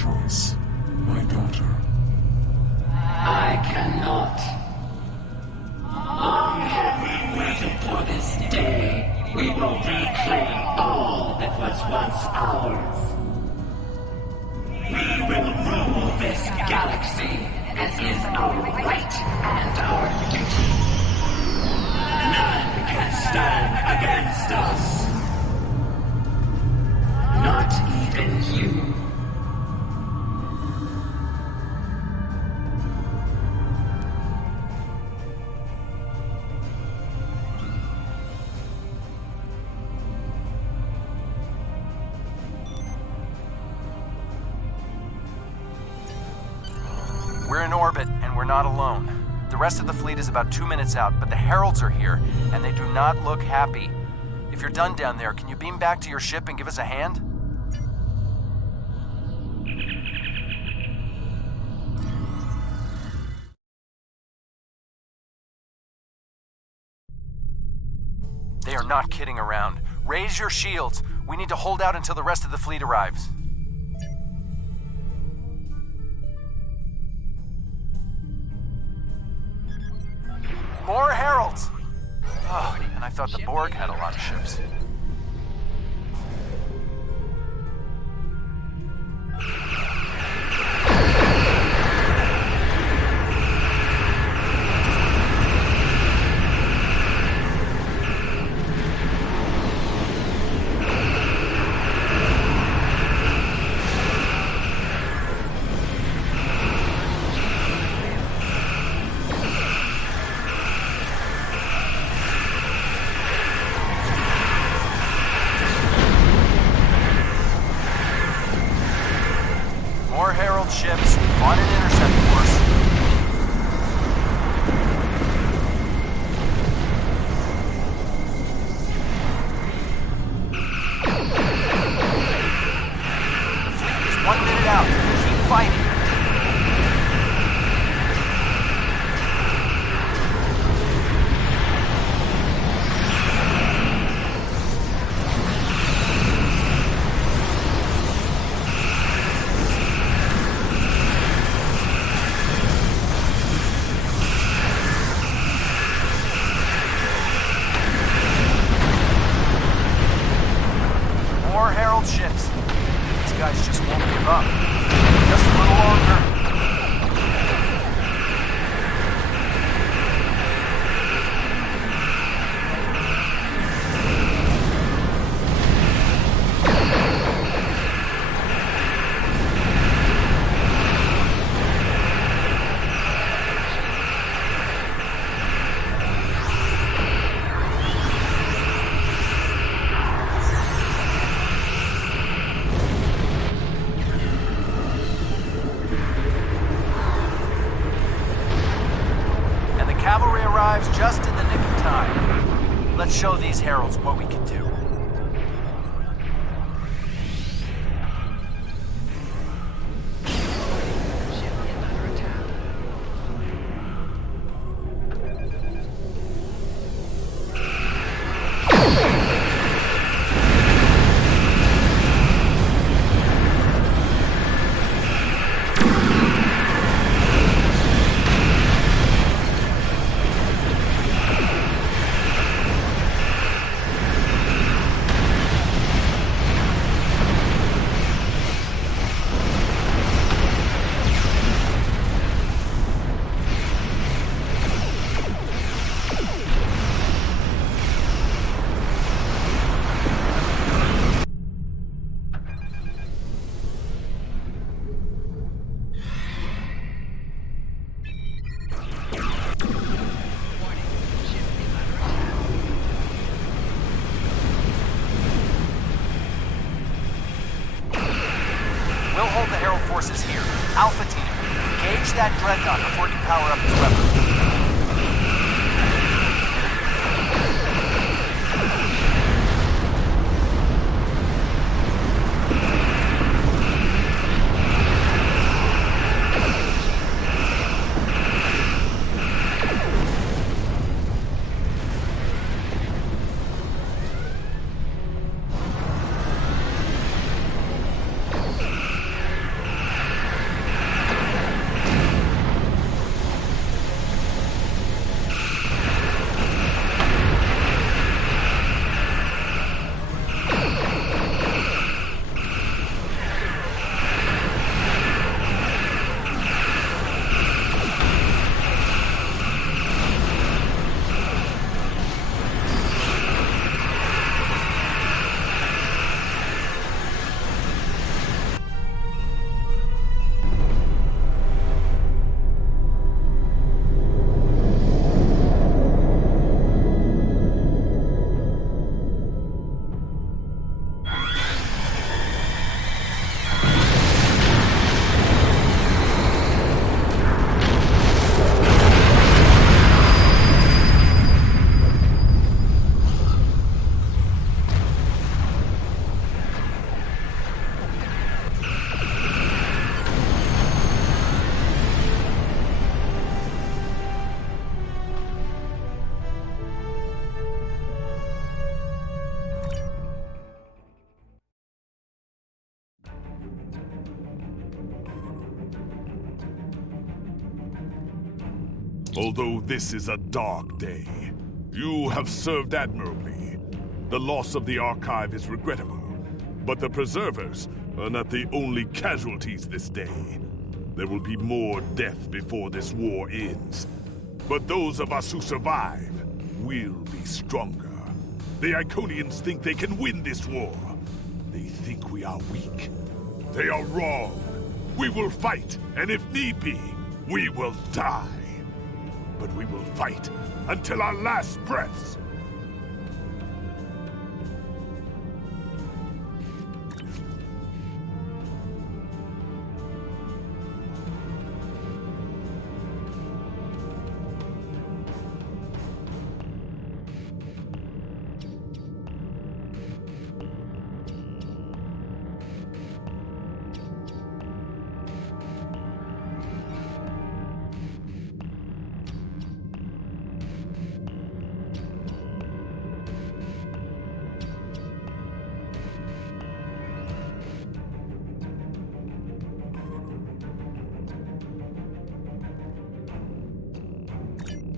choice, my daughter. I cannot. Long have we waited for this day. We will reclaim all that was once ours. We will rule this galaxy as is our right and our duty. None can stand against us. Not even you. We're in orbit, and we're not alone. The rest of the fleet is about 2 minutes out, but the Heralds are here, and they do not look happy. If you're done down there, can you beam back to your ship and give us a hand? They are not kidding around. Raise your shields. We need to hold out until the rest of the fleet arrives. More Heralds! Oh, and I thought the Borg had a lot of ships. Ships on an intercept course. The fleet is 1 minute out. Keep fighting. Ships. These guys just won't give up. Just a little longer. Cavalry arrives just in the nick of time. Let's show these Heralds what we can do. We'll hold the Herald forces here. Alpha Team, engage that dreadnought before you power up its weapons. Although this is a dark day, you have served admirably. The loss of the Archive is regrettable, but the Preservers are not the only casualties this day. There will be more death before this war ends. But those of us who survive will be stronger. The Iconians think they can win this war. They think we are weak. They are wrong. We will fight, and if need be, we will die. But we will fight until our last breaths.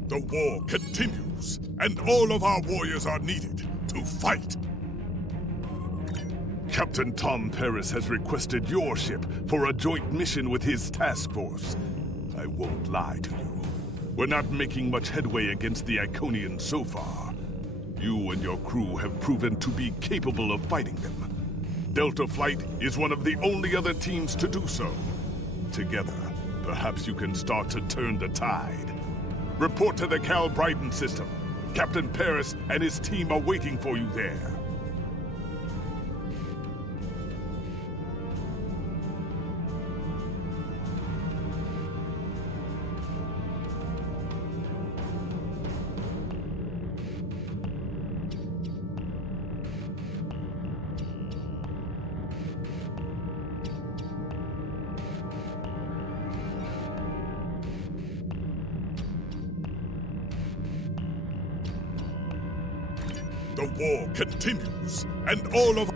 The war continues, and all of our warriors are needed to fight. Captain Tom Paris has requested your ship for a joint mission with his task force. I won't lie to you. We're not making much headway against the Iconians so far. You and your crew have proven to be capable of fighting them. Delta Flight is one of the only other teams to do so. Together, perhaps you can start to turn the tide. Report to the Cal Bryden system. Captain Paris and his team are waiting for you there. The war continues, and all of...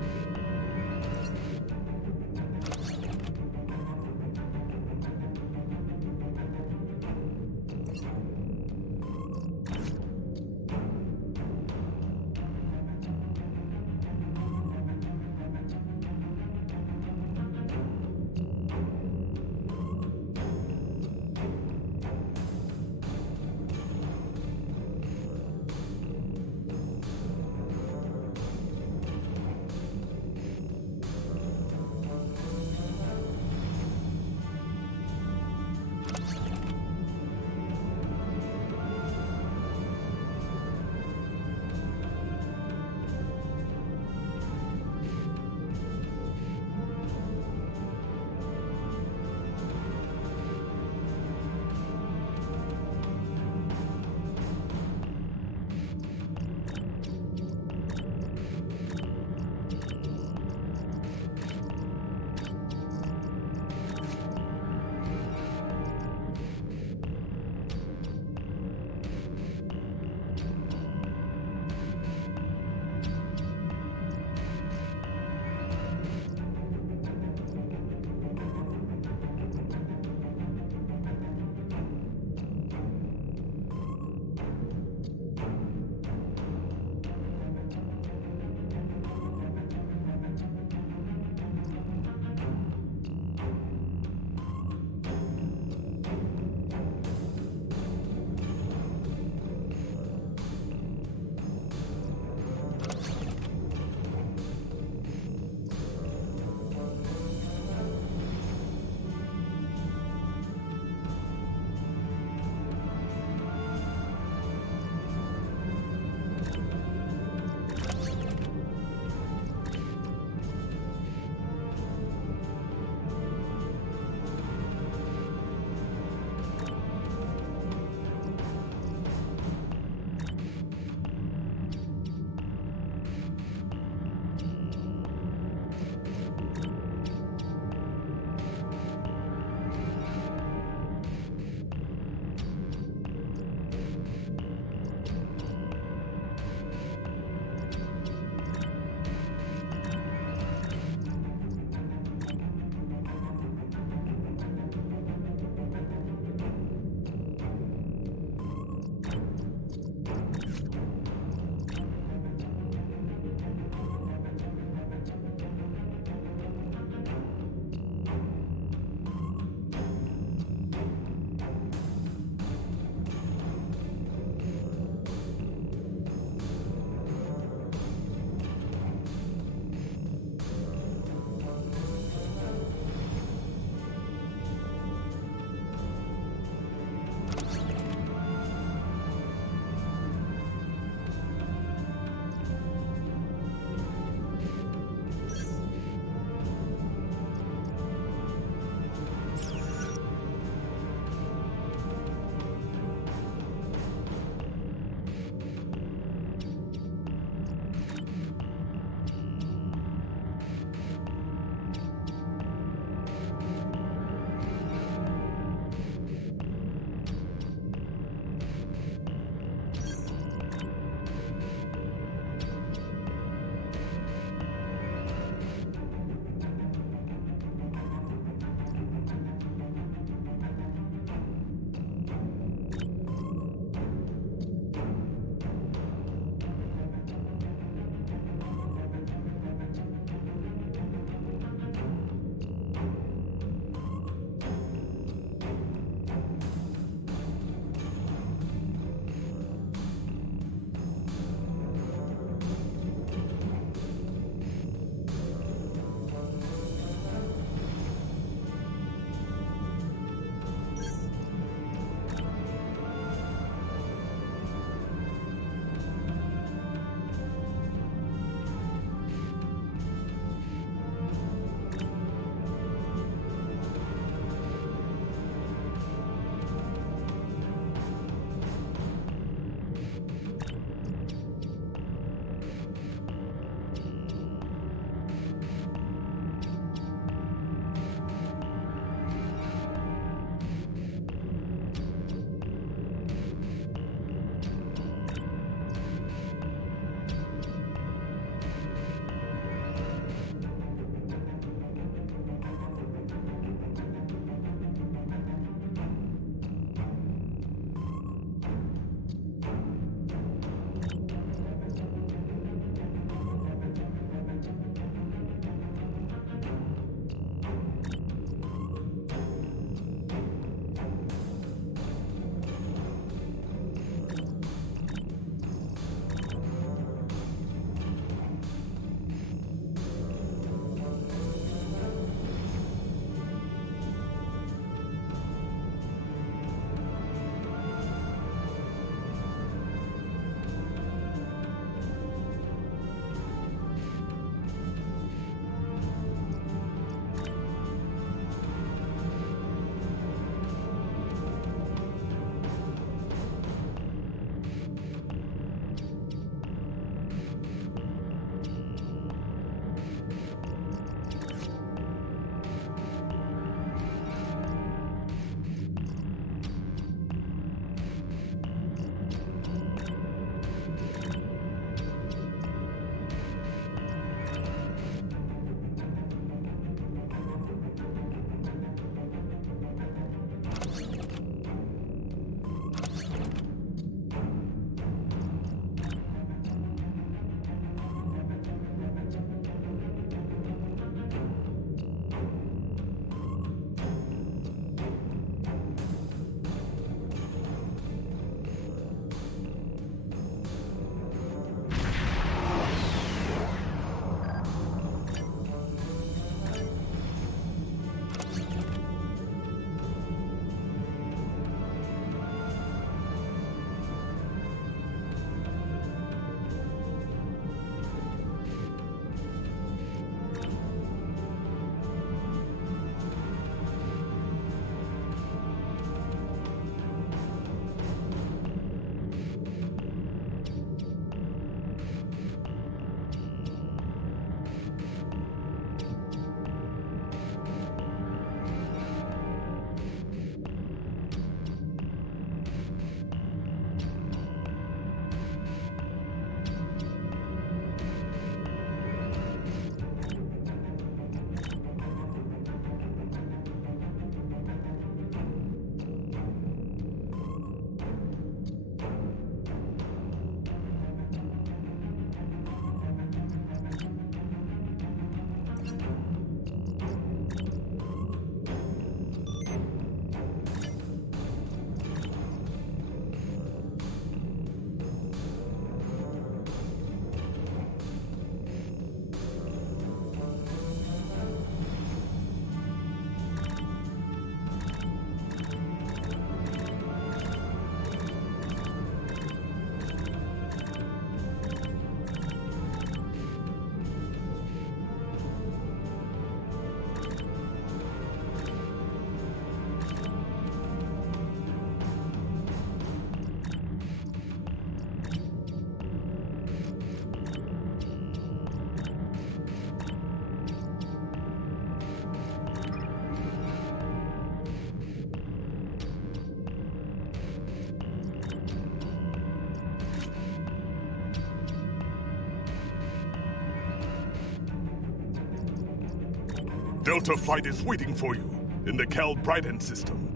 Delta Flight is waiting for you in the Calbrighton system.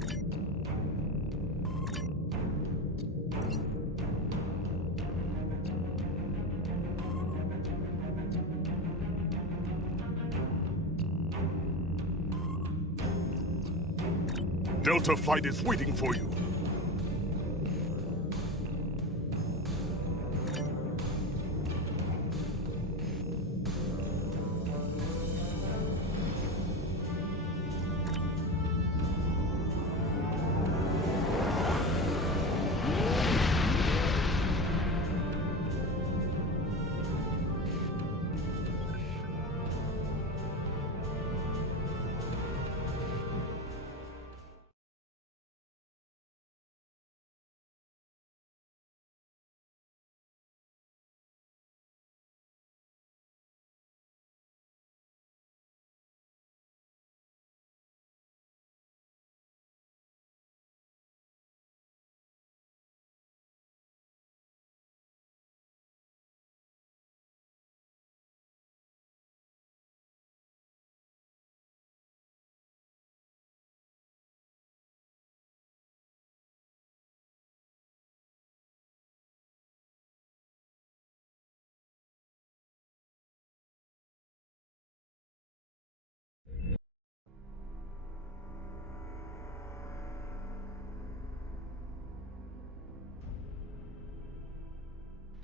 Delta Flight is waiting for you.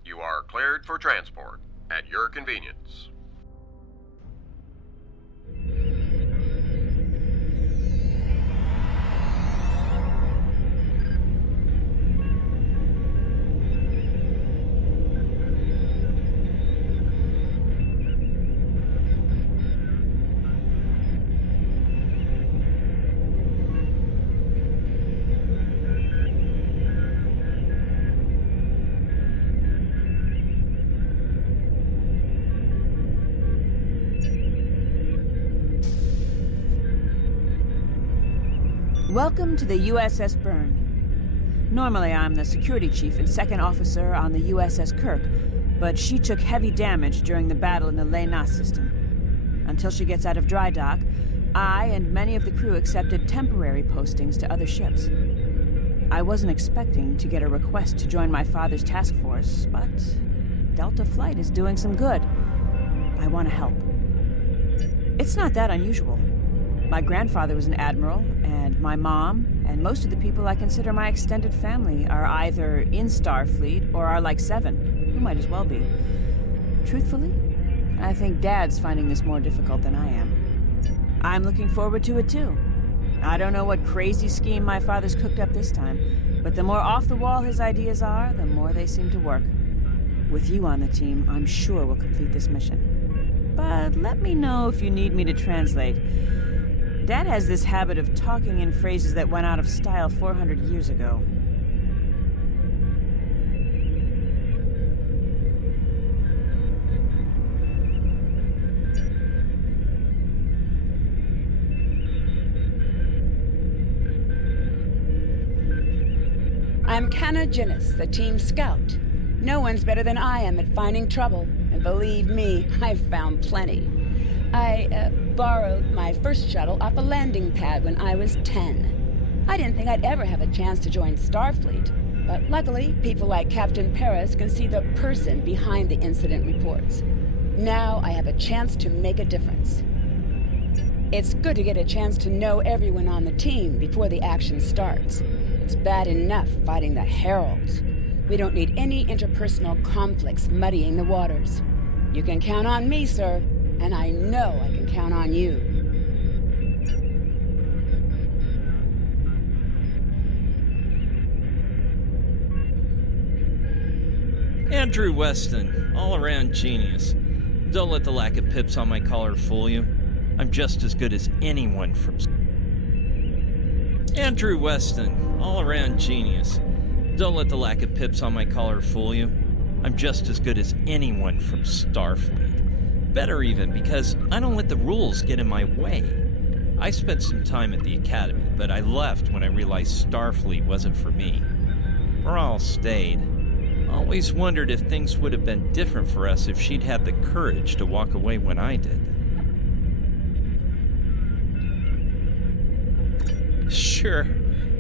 You are cleared for transport at your convenience. Welcome to the USS Byrne. Normally I'm the security chief and second officer on the USS Kirk, but she took heavy damage during the battle in the Lena system. Until she gets out of dry dock, I and many of the crew accepted temporary postings to other ships. I wasn't expecting to get a request to join my father's task force, but Delta Flight is doing some good. I want to help. It's not that unusual. My grandfather was an admiral, and my mom, and most of the people I consider my extended family are either in Starfleet or are like Seven, who might as well be. Truthfully, I think Dad's finding this more difficult than I am. I'm looking forward to it too. I don't know what crazy scheme my father's cooked up this time, but the more off the wall his ideas are, the more they seem to work. With you on the team, I'm sure we'll complete this mission. But let me know if you need me to translate. Dad has this habit of talking in phrases that went out of style 400 years ago. I'm NgaiGeneration, the team scout. No one's better than I am at finding trouble, and believe me, I've found plenty. I borrowed my first shuttle off a landing pad when I was 10. I didn't think I'd ever have a chance to join Starfleet, but luckily, people like Captain Paris can see the person behind the incident reports. Now I have a chance to make a difference. It's good to get a chance to know everyone on the team before the action starts. It's bad enough fighting the Heralds. We don't need any interpersonal conflicts muddying the waters. You can count on me, sir. And I know I can count on you. Andrew Weston, all-around genius. Don't let the lack of pips on my collar fool you. I'm just as good as anyone from... Andrew Weston, all-around genius. Don't let the lack of pips on my collar fool you. I'm just as good as anyone from Starfleet. Better even, because I don't let the rules get in my way. I spent some time at the Academy, but I left when I realized Starfleet wasn't for me. Morale stayed. Always wondered if things would have been different for us if she'd had the courage to walk away when I did. Sure.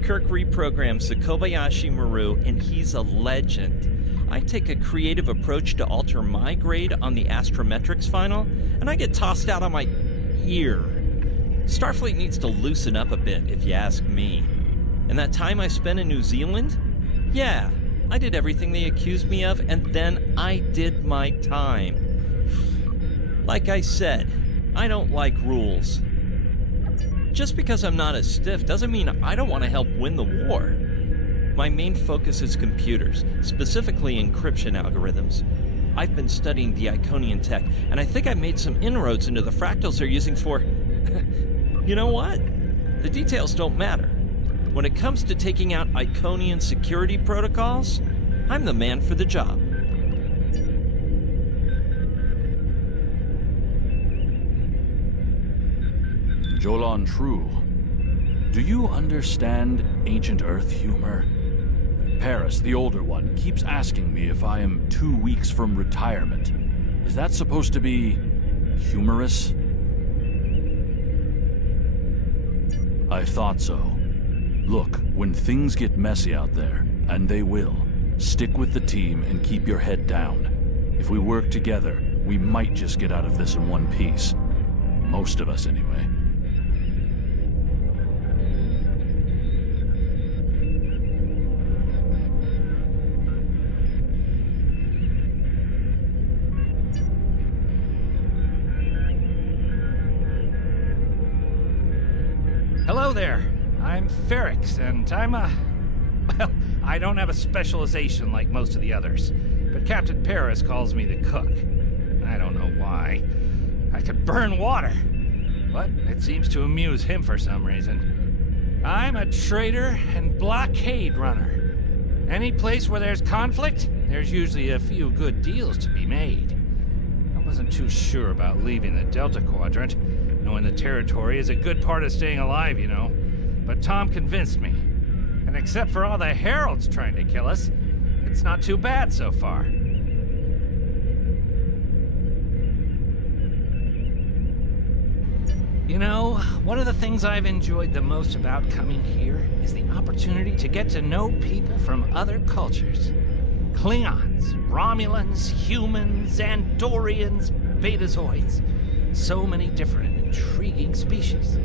Kirk reprograms the Kobayashi Maru, and he's a legend. I take a creative approach to alter my grade on the astrometrics final, and I get tossed out on my ear. Starfleet needs to loosen up a bit, if you ask me. And that time I spent in New Zealand? Yeah, I did everything they accused me of, and then I did my time. Like I said, I don't like rules. Just because I'm not as stiff doesn't mean I don't want to help win the war. My main focus is computers, specifically encryption algorithms. I've been studying the Iconian tech, and I think I made some inroads into the fractals they're using for... You know what? The details don't matter. When it comes to taking out Iconian security protocols, I'm the man for the job. Jolan True, do you understand ancient Earth humor? Paris, the older one, keeps asking me if I am 2 weeks from retirement. Is that supposed to be humorous? I thought so. Look, when things get messy out there, and they will, stick with the team and keep your head down. If we work together, we might just get out of this in one piece. Most of us, anyway. Hello there. I'm Ferrix, and I'm well, I don't have a specialization like most of the others, but Captain Paris calls me the cook. I don't know why. I could burn water, but it seems to amuse him for some reason. I'm a trader and blockade runner. Any place where there's conflict, there's usually a few good deals to be made. I wasn't too sure about leaving the Delta Quadrant, knowing the territory is a good part of staying alive, you know. But Tom convinced me. And except for all the heralds trying to kill us, it's not too bad so far. You know, one of the things I've enjoyed the most about coming here is the opportunity to get to know people from other cultures. Klingons, Romulans, humans, Andorians, Betazoids. So many different and intriguing species.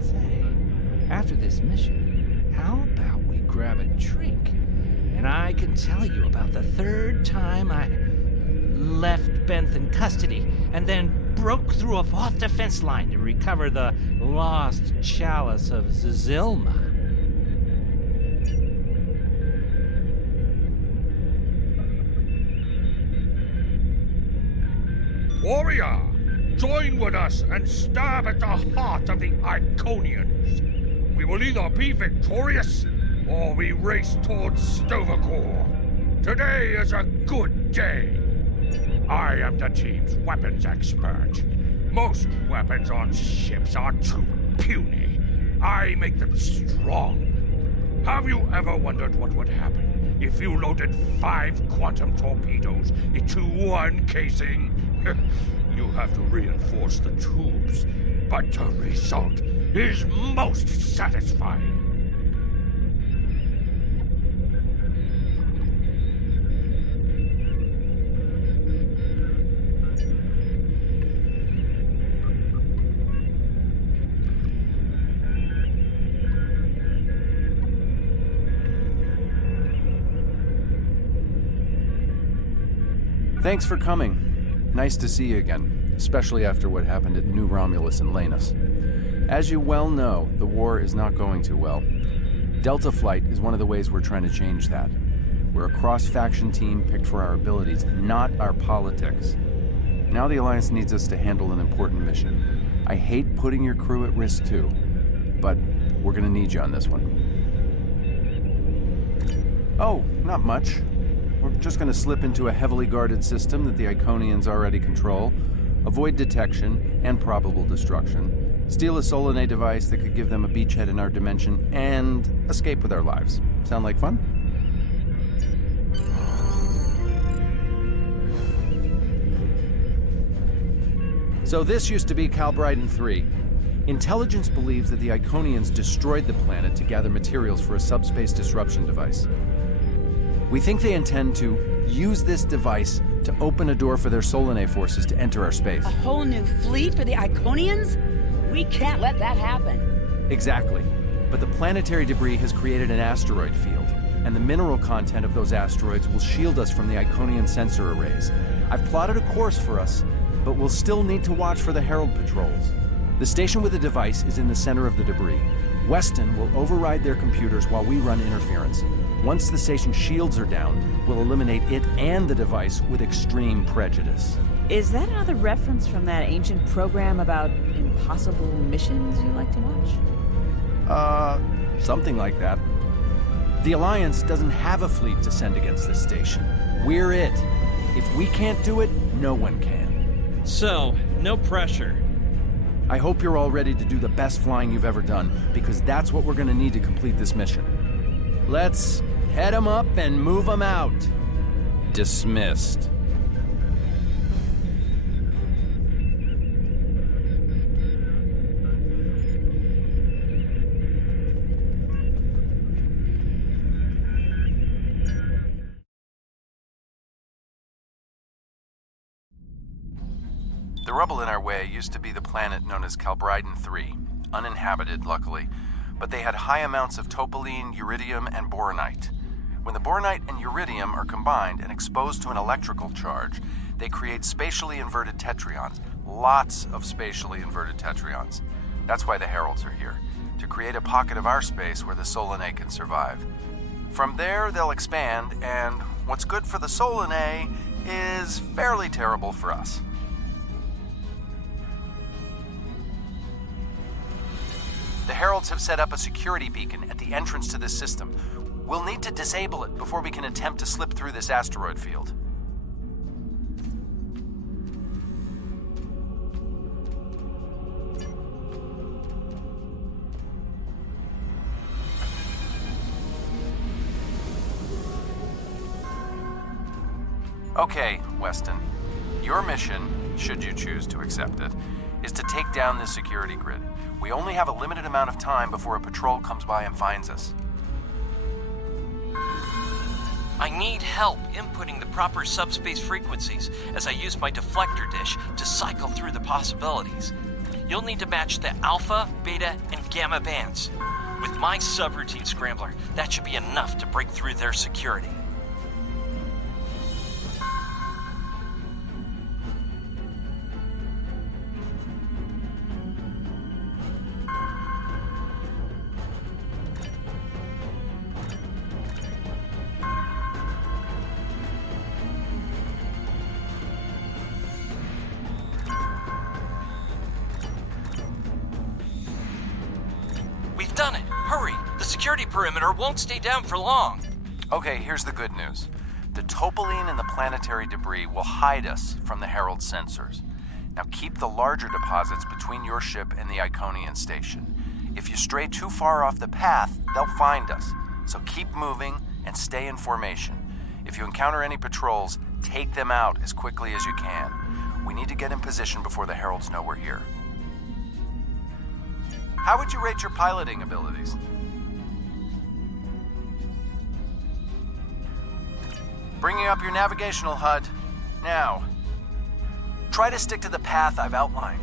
Say, after this mission, how about we grab a drink? And I can tell you about the third time I left Benth in custody and then broke through a fourth defense line to recover the lost chalice of Zilma. Warrior! Join with us and stab at the heart of the Iconians. We will either be victorious, or we race towards Stovacor. Today is a good day. I am the team's weapons expert. Most weapons on ships are too puny. I make them strong. Have you ever wondered what would happen if you loaded 5 quantum torpedoes into one casing? You have to reinforce the tubes, but the result is most satisfying. Thanks for coming. Nice to see you again, especially after what happened at New Romulus and Lanus. As you well know, the war is not going too well. Delta Flight is one of the ways we're trying to change that. We're a cross-faction team picked for our abilities, not our politics. Now the Alliance needs us to handle an important mission. I hate putting your crew at risk too, but we're gonna need you on this one. Oh, not much. We're just going to slip into a heavily guarded system that the Iconians already control, avoid detection and probable destruction, steal a Solanae device that could give them a beachhead in our dimension, and escape with our lives. Sound like fun? So this used to be Calbrighton 3. Intelligence believes that the Iconians destroyed the planet to gather materials for a subspace disruption device. We think they intend to use this device to open a door for their Solanae forces to enter our space. A whole new fleet for the Iconians? We can't let that happen. Exactly. But the planetary debris has created an asteroid field, and the mineral content of those asteroids will shield us from the Iconian sensor arrays. I've plotted a course for us, but we'll still need to watch for the Herald patrols. The station with the device is in the center of the debris. Weston will override their computers while we run interference. Once the station's shields are down, we'll eliminate it and the device with extreme prejudice. Is that another reference from that ancient program about impossible missions you like to watch? Something like that. The Alliance doesn't have a fleet to send against this station. We're it. If we can't do it, no one can. So, no pressure. I hope you're all ready to do the best flying you've ever done, because that's what we're gonna need to complete this mission. Let's head 'em up and move 'em out. Dismissed. The rubble in our way used to be the planet known as Calbryden 3, uninhabited, luckily, but they had high amounts of topoline, uridium, and boronite. When the boronite and uridium are combined and exposed to an electrical charge, they create spatially inverted tetrions, lots of spatially inverted tetrions. That's why the Heralds are here, to create a pocket of our space where the Solanae can survive. From there, they'll expand, and what's good for the Solanae is fairly terrible for us. The Heralds have set up a security beacon at the entrance to this system. We'll need to disable it before we can attempt to slip through this asteroid field. Okay, Weston. Your mission, should you choose to accept it, is to take down this security grid. We only have a limited amount of time before a patrol comes by and finds us. I need help inputting the proper subspace frequencies as I use my deflector dish to cycle through the possibilities. You'll need to match the alpha, beta, and gamma bands. With my subroutine scrambler, that should be enough to break through their security. Done it! Hurry! The security perimeter won't stay down for long. Okay, here's the good news. The topoline and the planetary debris will hide us from the Herald sensors. Now keep the larger deposits between your ship and the Iconian station. If you stray too far off the path, they'll find us. So keep moving and stay in formation. If you encounter any patrols, take them out as quickly as you can. We need to get in position before the Heralds know we're here. How would you rate your piloting abilities? Bringing up your navigational HUD. Now, try to stick to the path I've outlined.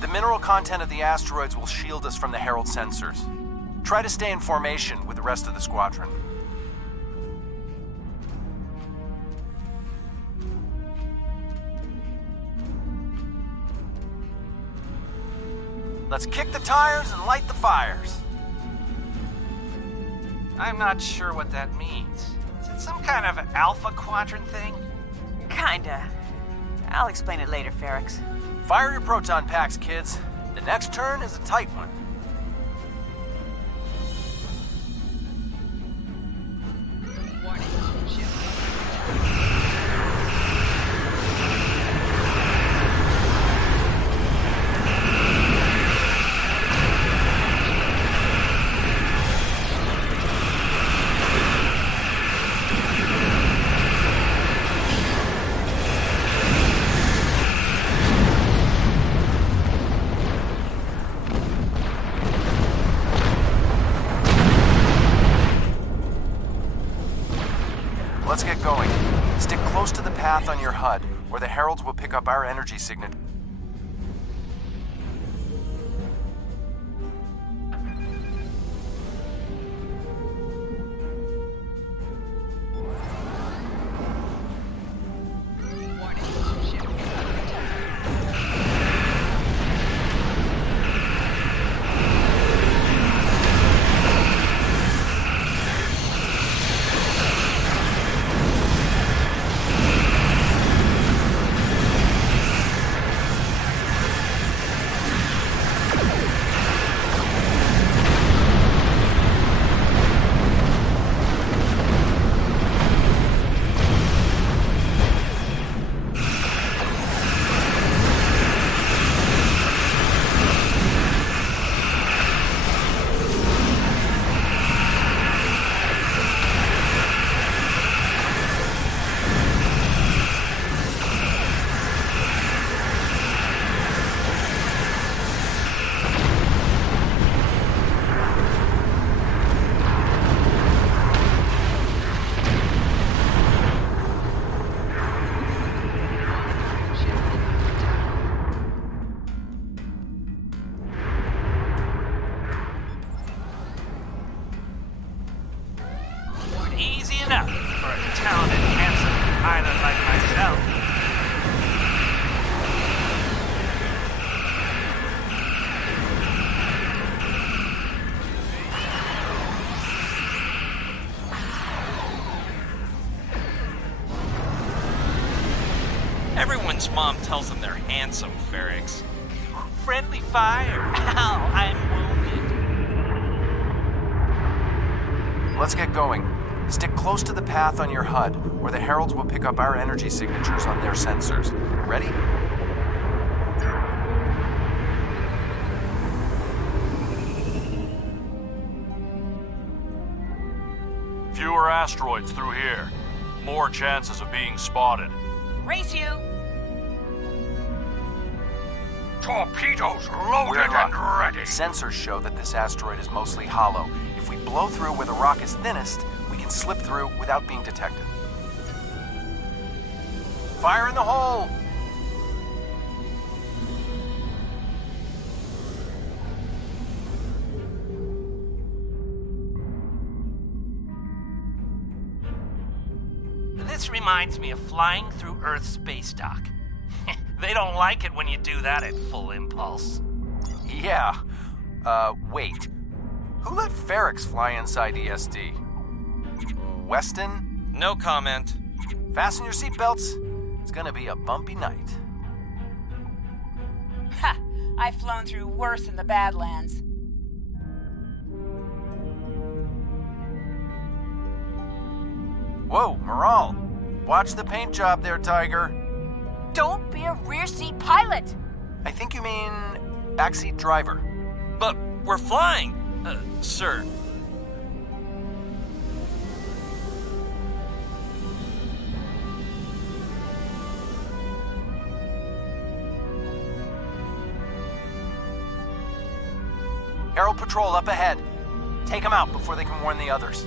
The mineral content of the asteroids will shield us from the Herald sensors. Try to stay in formation with the rest of the squadron. Let's kick the tires and light the fires. I'm not sure what that means. Is it some kind of Alpha Quadrant thing? Kinda. I'll explain it later, Ferrix. Fire your proton packs, kids. The next turn is a tight one. path on your HUD, or the heralds will pick up our energy signature. Easy enough for a talented, handsome pilot like myself. Everyone's mom tells them they're handsome, Ferrix. Friendly fire. Ow, I'm wounded. Let's get going. Stick close to the path on your HUD, or the heralds will pick up our energy signatures on their sensors. Ready? Fewer asteroids through here. More chances of being spotted. Race you! Torpedoes We're loaded in luck. and ready. Sensors show that this asteroid is mostly hollow. If we blow through where the rock is thinnest, we can slip through without being detected. Fire in the hole! This reminds me of flying through Earth's space dock. They don't like it when you do that at full impulse. Yeah. Wait. Who let Ferrix fly inside ESD? Weston? No comment. Fasten your seatbelts. It's gonna be a bumpy night. Ha! I've flown through worse in the Badlands. Whoa, Moral. Watch the paint job there, Tiger. Don't be a rear seat pilot! I think you mean backseat driver. But we're flying, sir. Herald Patrol up ahead. Take them out before they can warn the others.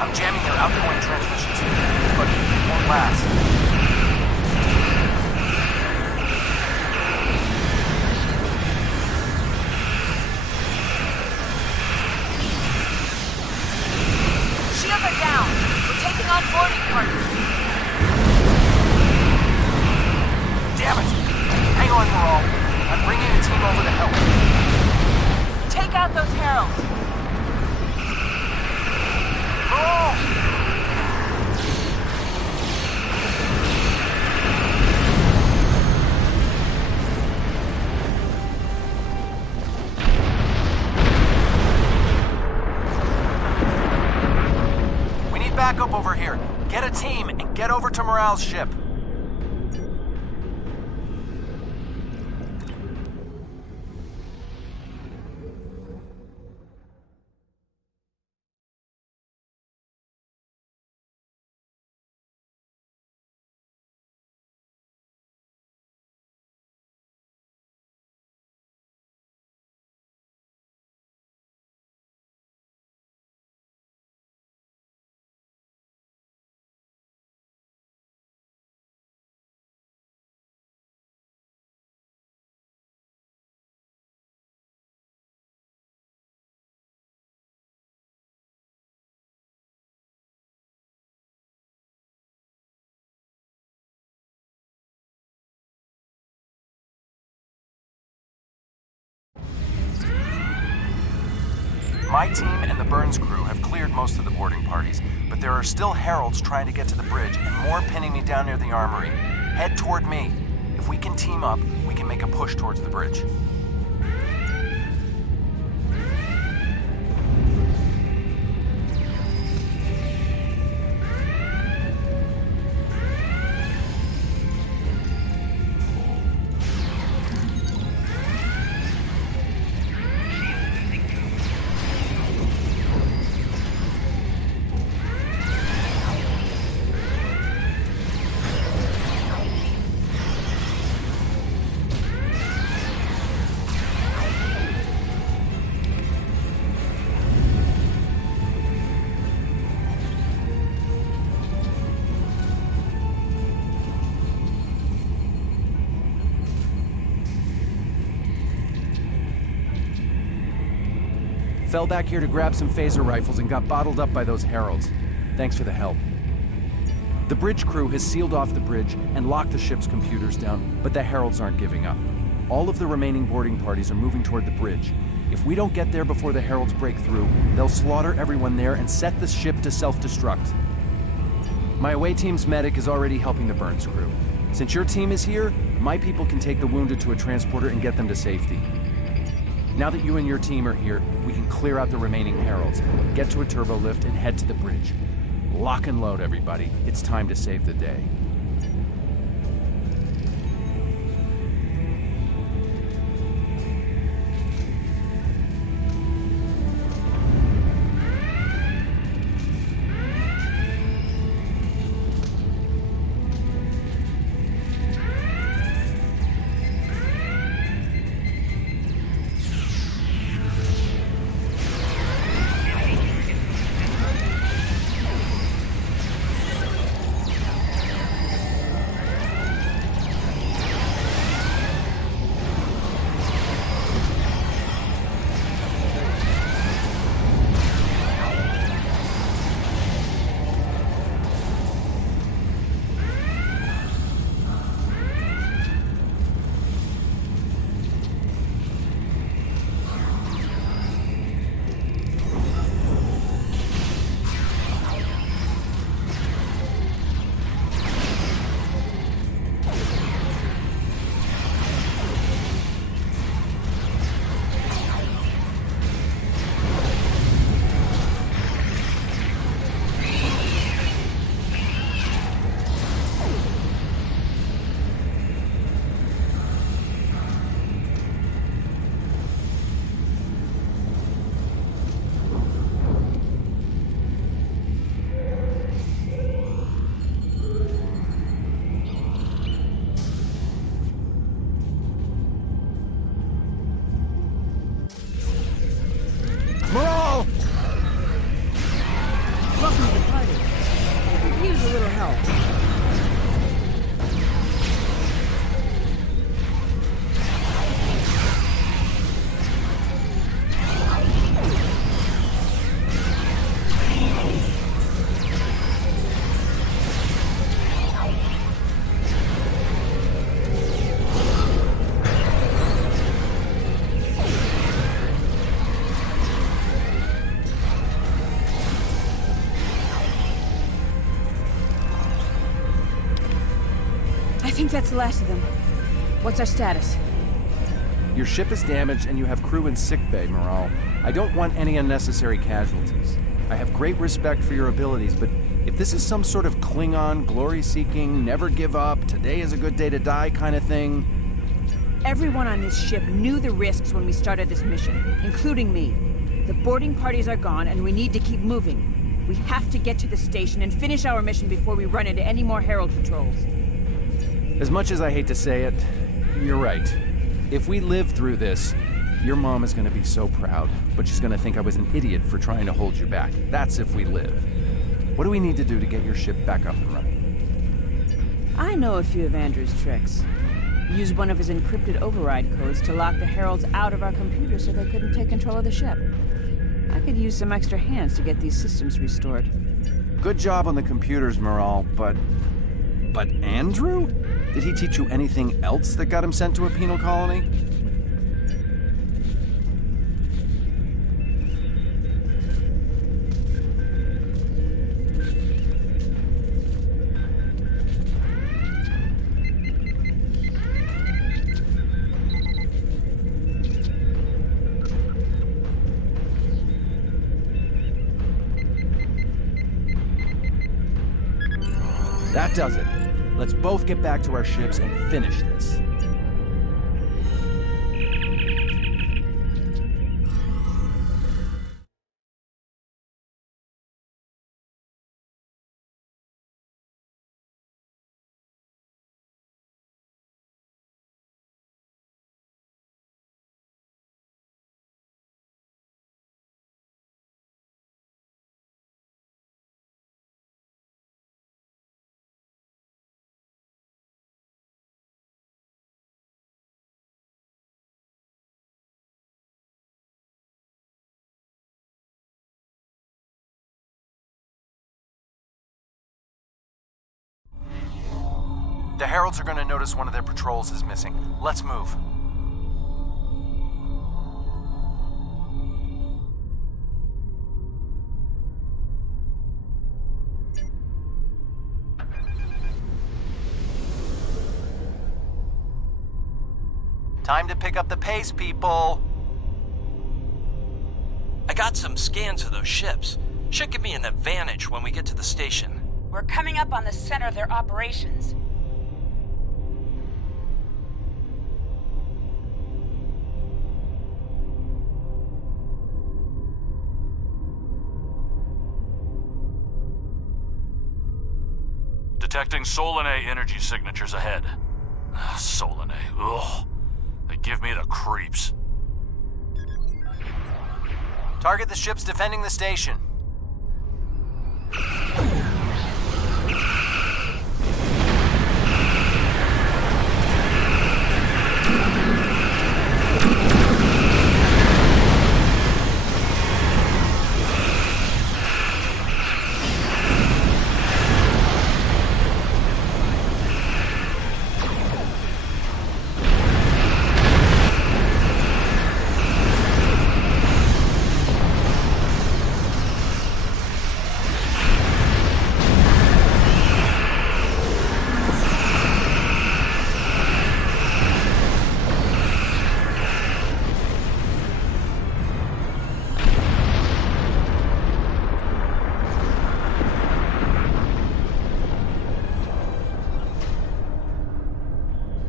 I'm jamming their outgoing transmissions, but it won't last. Shields are down! We're taking on boarding partners! Damn it! Hang on, Moral. I'm bringing a team over to help. Take out those heralds! Moral! We need backup over here. Get a team and get over to Morale's ship. My team and the Burns crew have cleared most of the boarding parties, but there are still heralds trying to get to the bridge and more pinning me down near the armory. Head toward me. If we can team up, we can make a push towards the bridge. Fell back here to grab some phaser rifles and got bottled up by those heralds. Thanks for the help. The bridge crew has sealed off the bridge and locked the ship's computers down, but the heralds aren't giving up. All of the remaining boarding parties are moving toward the bridge. If we don't get there before the heralds break through, they'll slaughter everyone there and set the ship to self-destruct. My away team's medic is already helping the Burns crew. Since your team is here, my people can take the wounded to a transporter and get them to safety. Now that you and your team are here, we can clear out the remaining heralds, get to a turbo lift, and head to the bridge. Lock and load, everybody. It's time to save the day. I think that's the last of them. What's our status? Your ship is damaged and you have crew in sickbay, Morale. I don't want any unnecessary casualties. I have great respect for your abilities, but if this is some sort of Klingon, glory-seeking, never give up, today is a good day to die kind of thing... Everyone on this ship knew the risks when we started this mission, including me. The boarding parties are gone and we need to keep moving. We have to get to the station and finish our mission before we run into any more Herald patrols. As much as I hate to say it, you're right. If we live through this, your mom is going to be so proud, but she's going to think I was an idiot for trying to hold you back. That's if we live. What do we need to do to get your ship back up and running? I know a few of Andrew's tricks. Used one of his encrypted override codes to lock the Heralds out of our computer so they couldn't take control of the ship. I could use some extra hands to get these systems restored. Good job on the computers, Morale, but Andrew? Did he teach you anything else that got him sent to a penal colony? That does it. Let's both get back to our ships and finish this. The Heralds are gonna notice one of their patrols is missing. Let's move. Time to pick up the pace, people! I got some scans of those ships. Should give me an advantage when we get to the station. We're coming up on the center of their operations. Detecting Solanae energy signatures ahead. Solanae, ugh. They give me the creeps. Target the ships defending the station.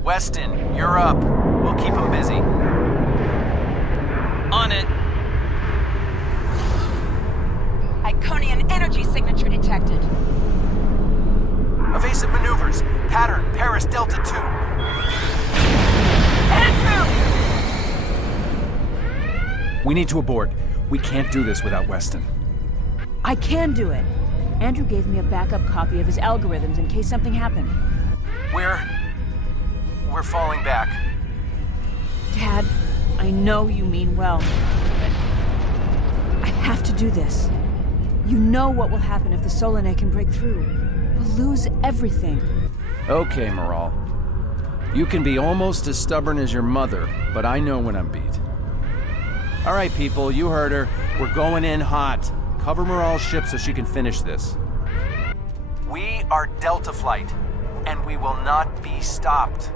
Weston, you're up. We'll keep them busy. On it. Iconian energy signature detected. Evasive maneuvers. Pattern, Paris Delta 2. Andrew! We need to abort. We can't do this without Weston. I can do it. Andrew gave me a backup copy of his algorithms in case something happened. We're falling back. Dad, I know you mean well, but I have to do this. You know what will happen if the Solanae can break through. We'll lose everything. Okay, Moral. You can be almost as stubborn as your mother, but I know when I'm beat. All right, people, you heard her. We're going in hot. Cover Moral's ship so she can finish this. We are Delta Flight, and we will not be stopped.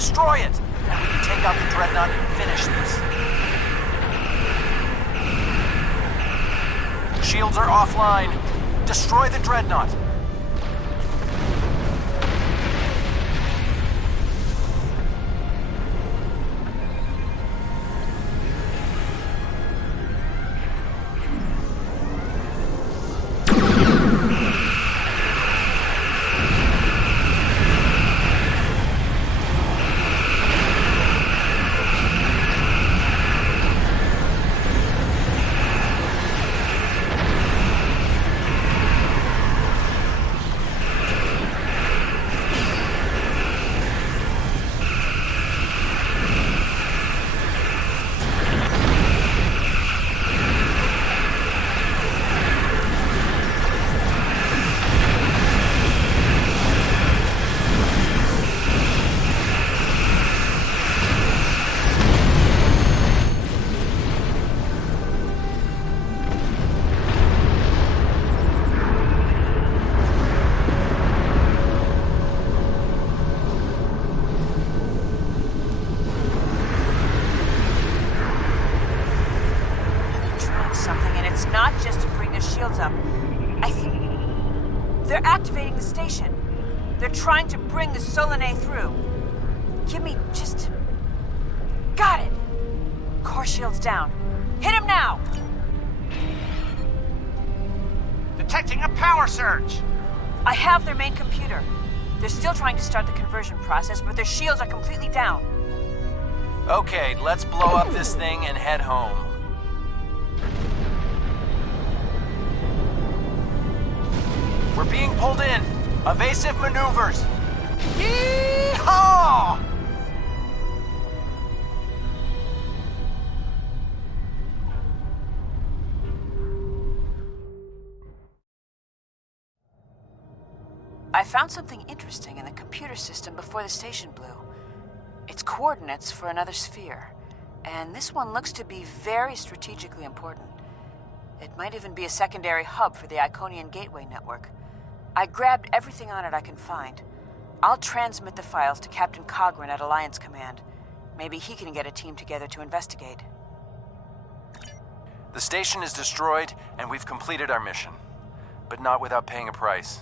Destroy it! And we can take out the Dreadnought and finish this. Shields are offline. Destroy the Dreadnought. Trying to bring the Solanae through. Give me just... Got it! Core shield's down. Hit him now! Detecting a power surge! I have their main computer. They're still trying to start the conversion process, but their shields are completely down. Okay, let's blow up this thing and head home. We're being pulled in. Evasive maneuvers! Yee-haw! I found something interesting in the computer system before the station blew. It's coordinates for another sphere, and this one looks to be very strategically important. It might even be a secondary hub for the Iconian Gateway network. I grabbed everything on it I can find. I'll transmit the files to Captain Cogran at Alliance Command. Maybe he can get a team together to investigate. The station is destroyed, and we've completed our mission. But not without paying a price.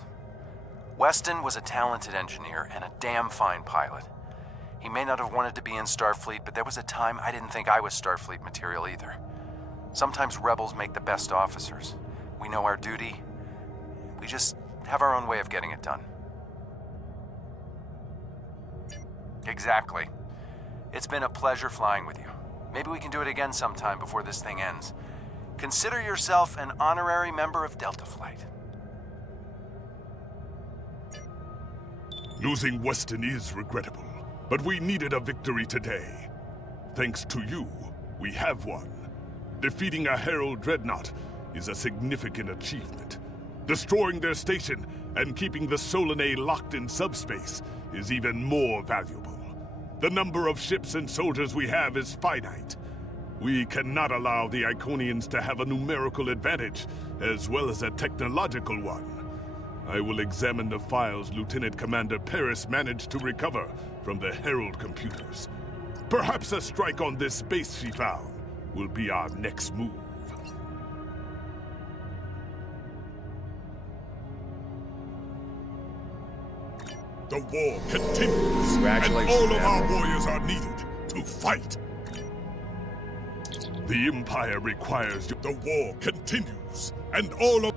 Weston was a talented engineer and a damn fine pilot. He may not have wanted to be in Starfleet, but there was a time I didn't think I was Starfleet material either. Sometimes rebels make the best officers. We know our duty. We just have our own way of getting it done. Exactly. It's been a pleasure flying with you. Maybe we can do it again sometime before this thing ends. Consider yourself an honorary member of Delta Flight. Losing Weston is regrettable, but we needed a victory today. Thanks to you, we have won. Defeating a Herald Dreadnought is a significant achievement. Destroying their station and keeping the Solanae locked in subspace is even more valuable. The number of ships and soldiers we have is finite. We cannot allow the Iconians to have a numerical advantage, as well as a technological one. I will examine the files Lieutenant Commander Paris managed to recover from the Herald computers. Perhaps a strike on this base she found will be our next move. The war continues, and all of our warriors are needed to fight. The Empire requires you. The war continues, and all of...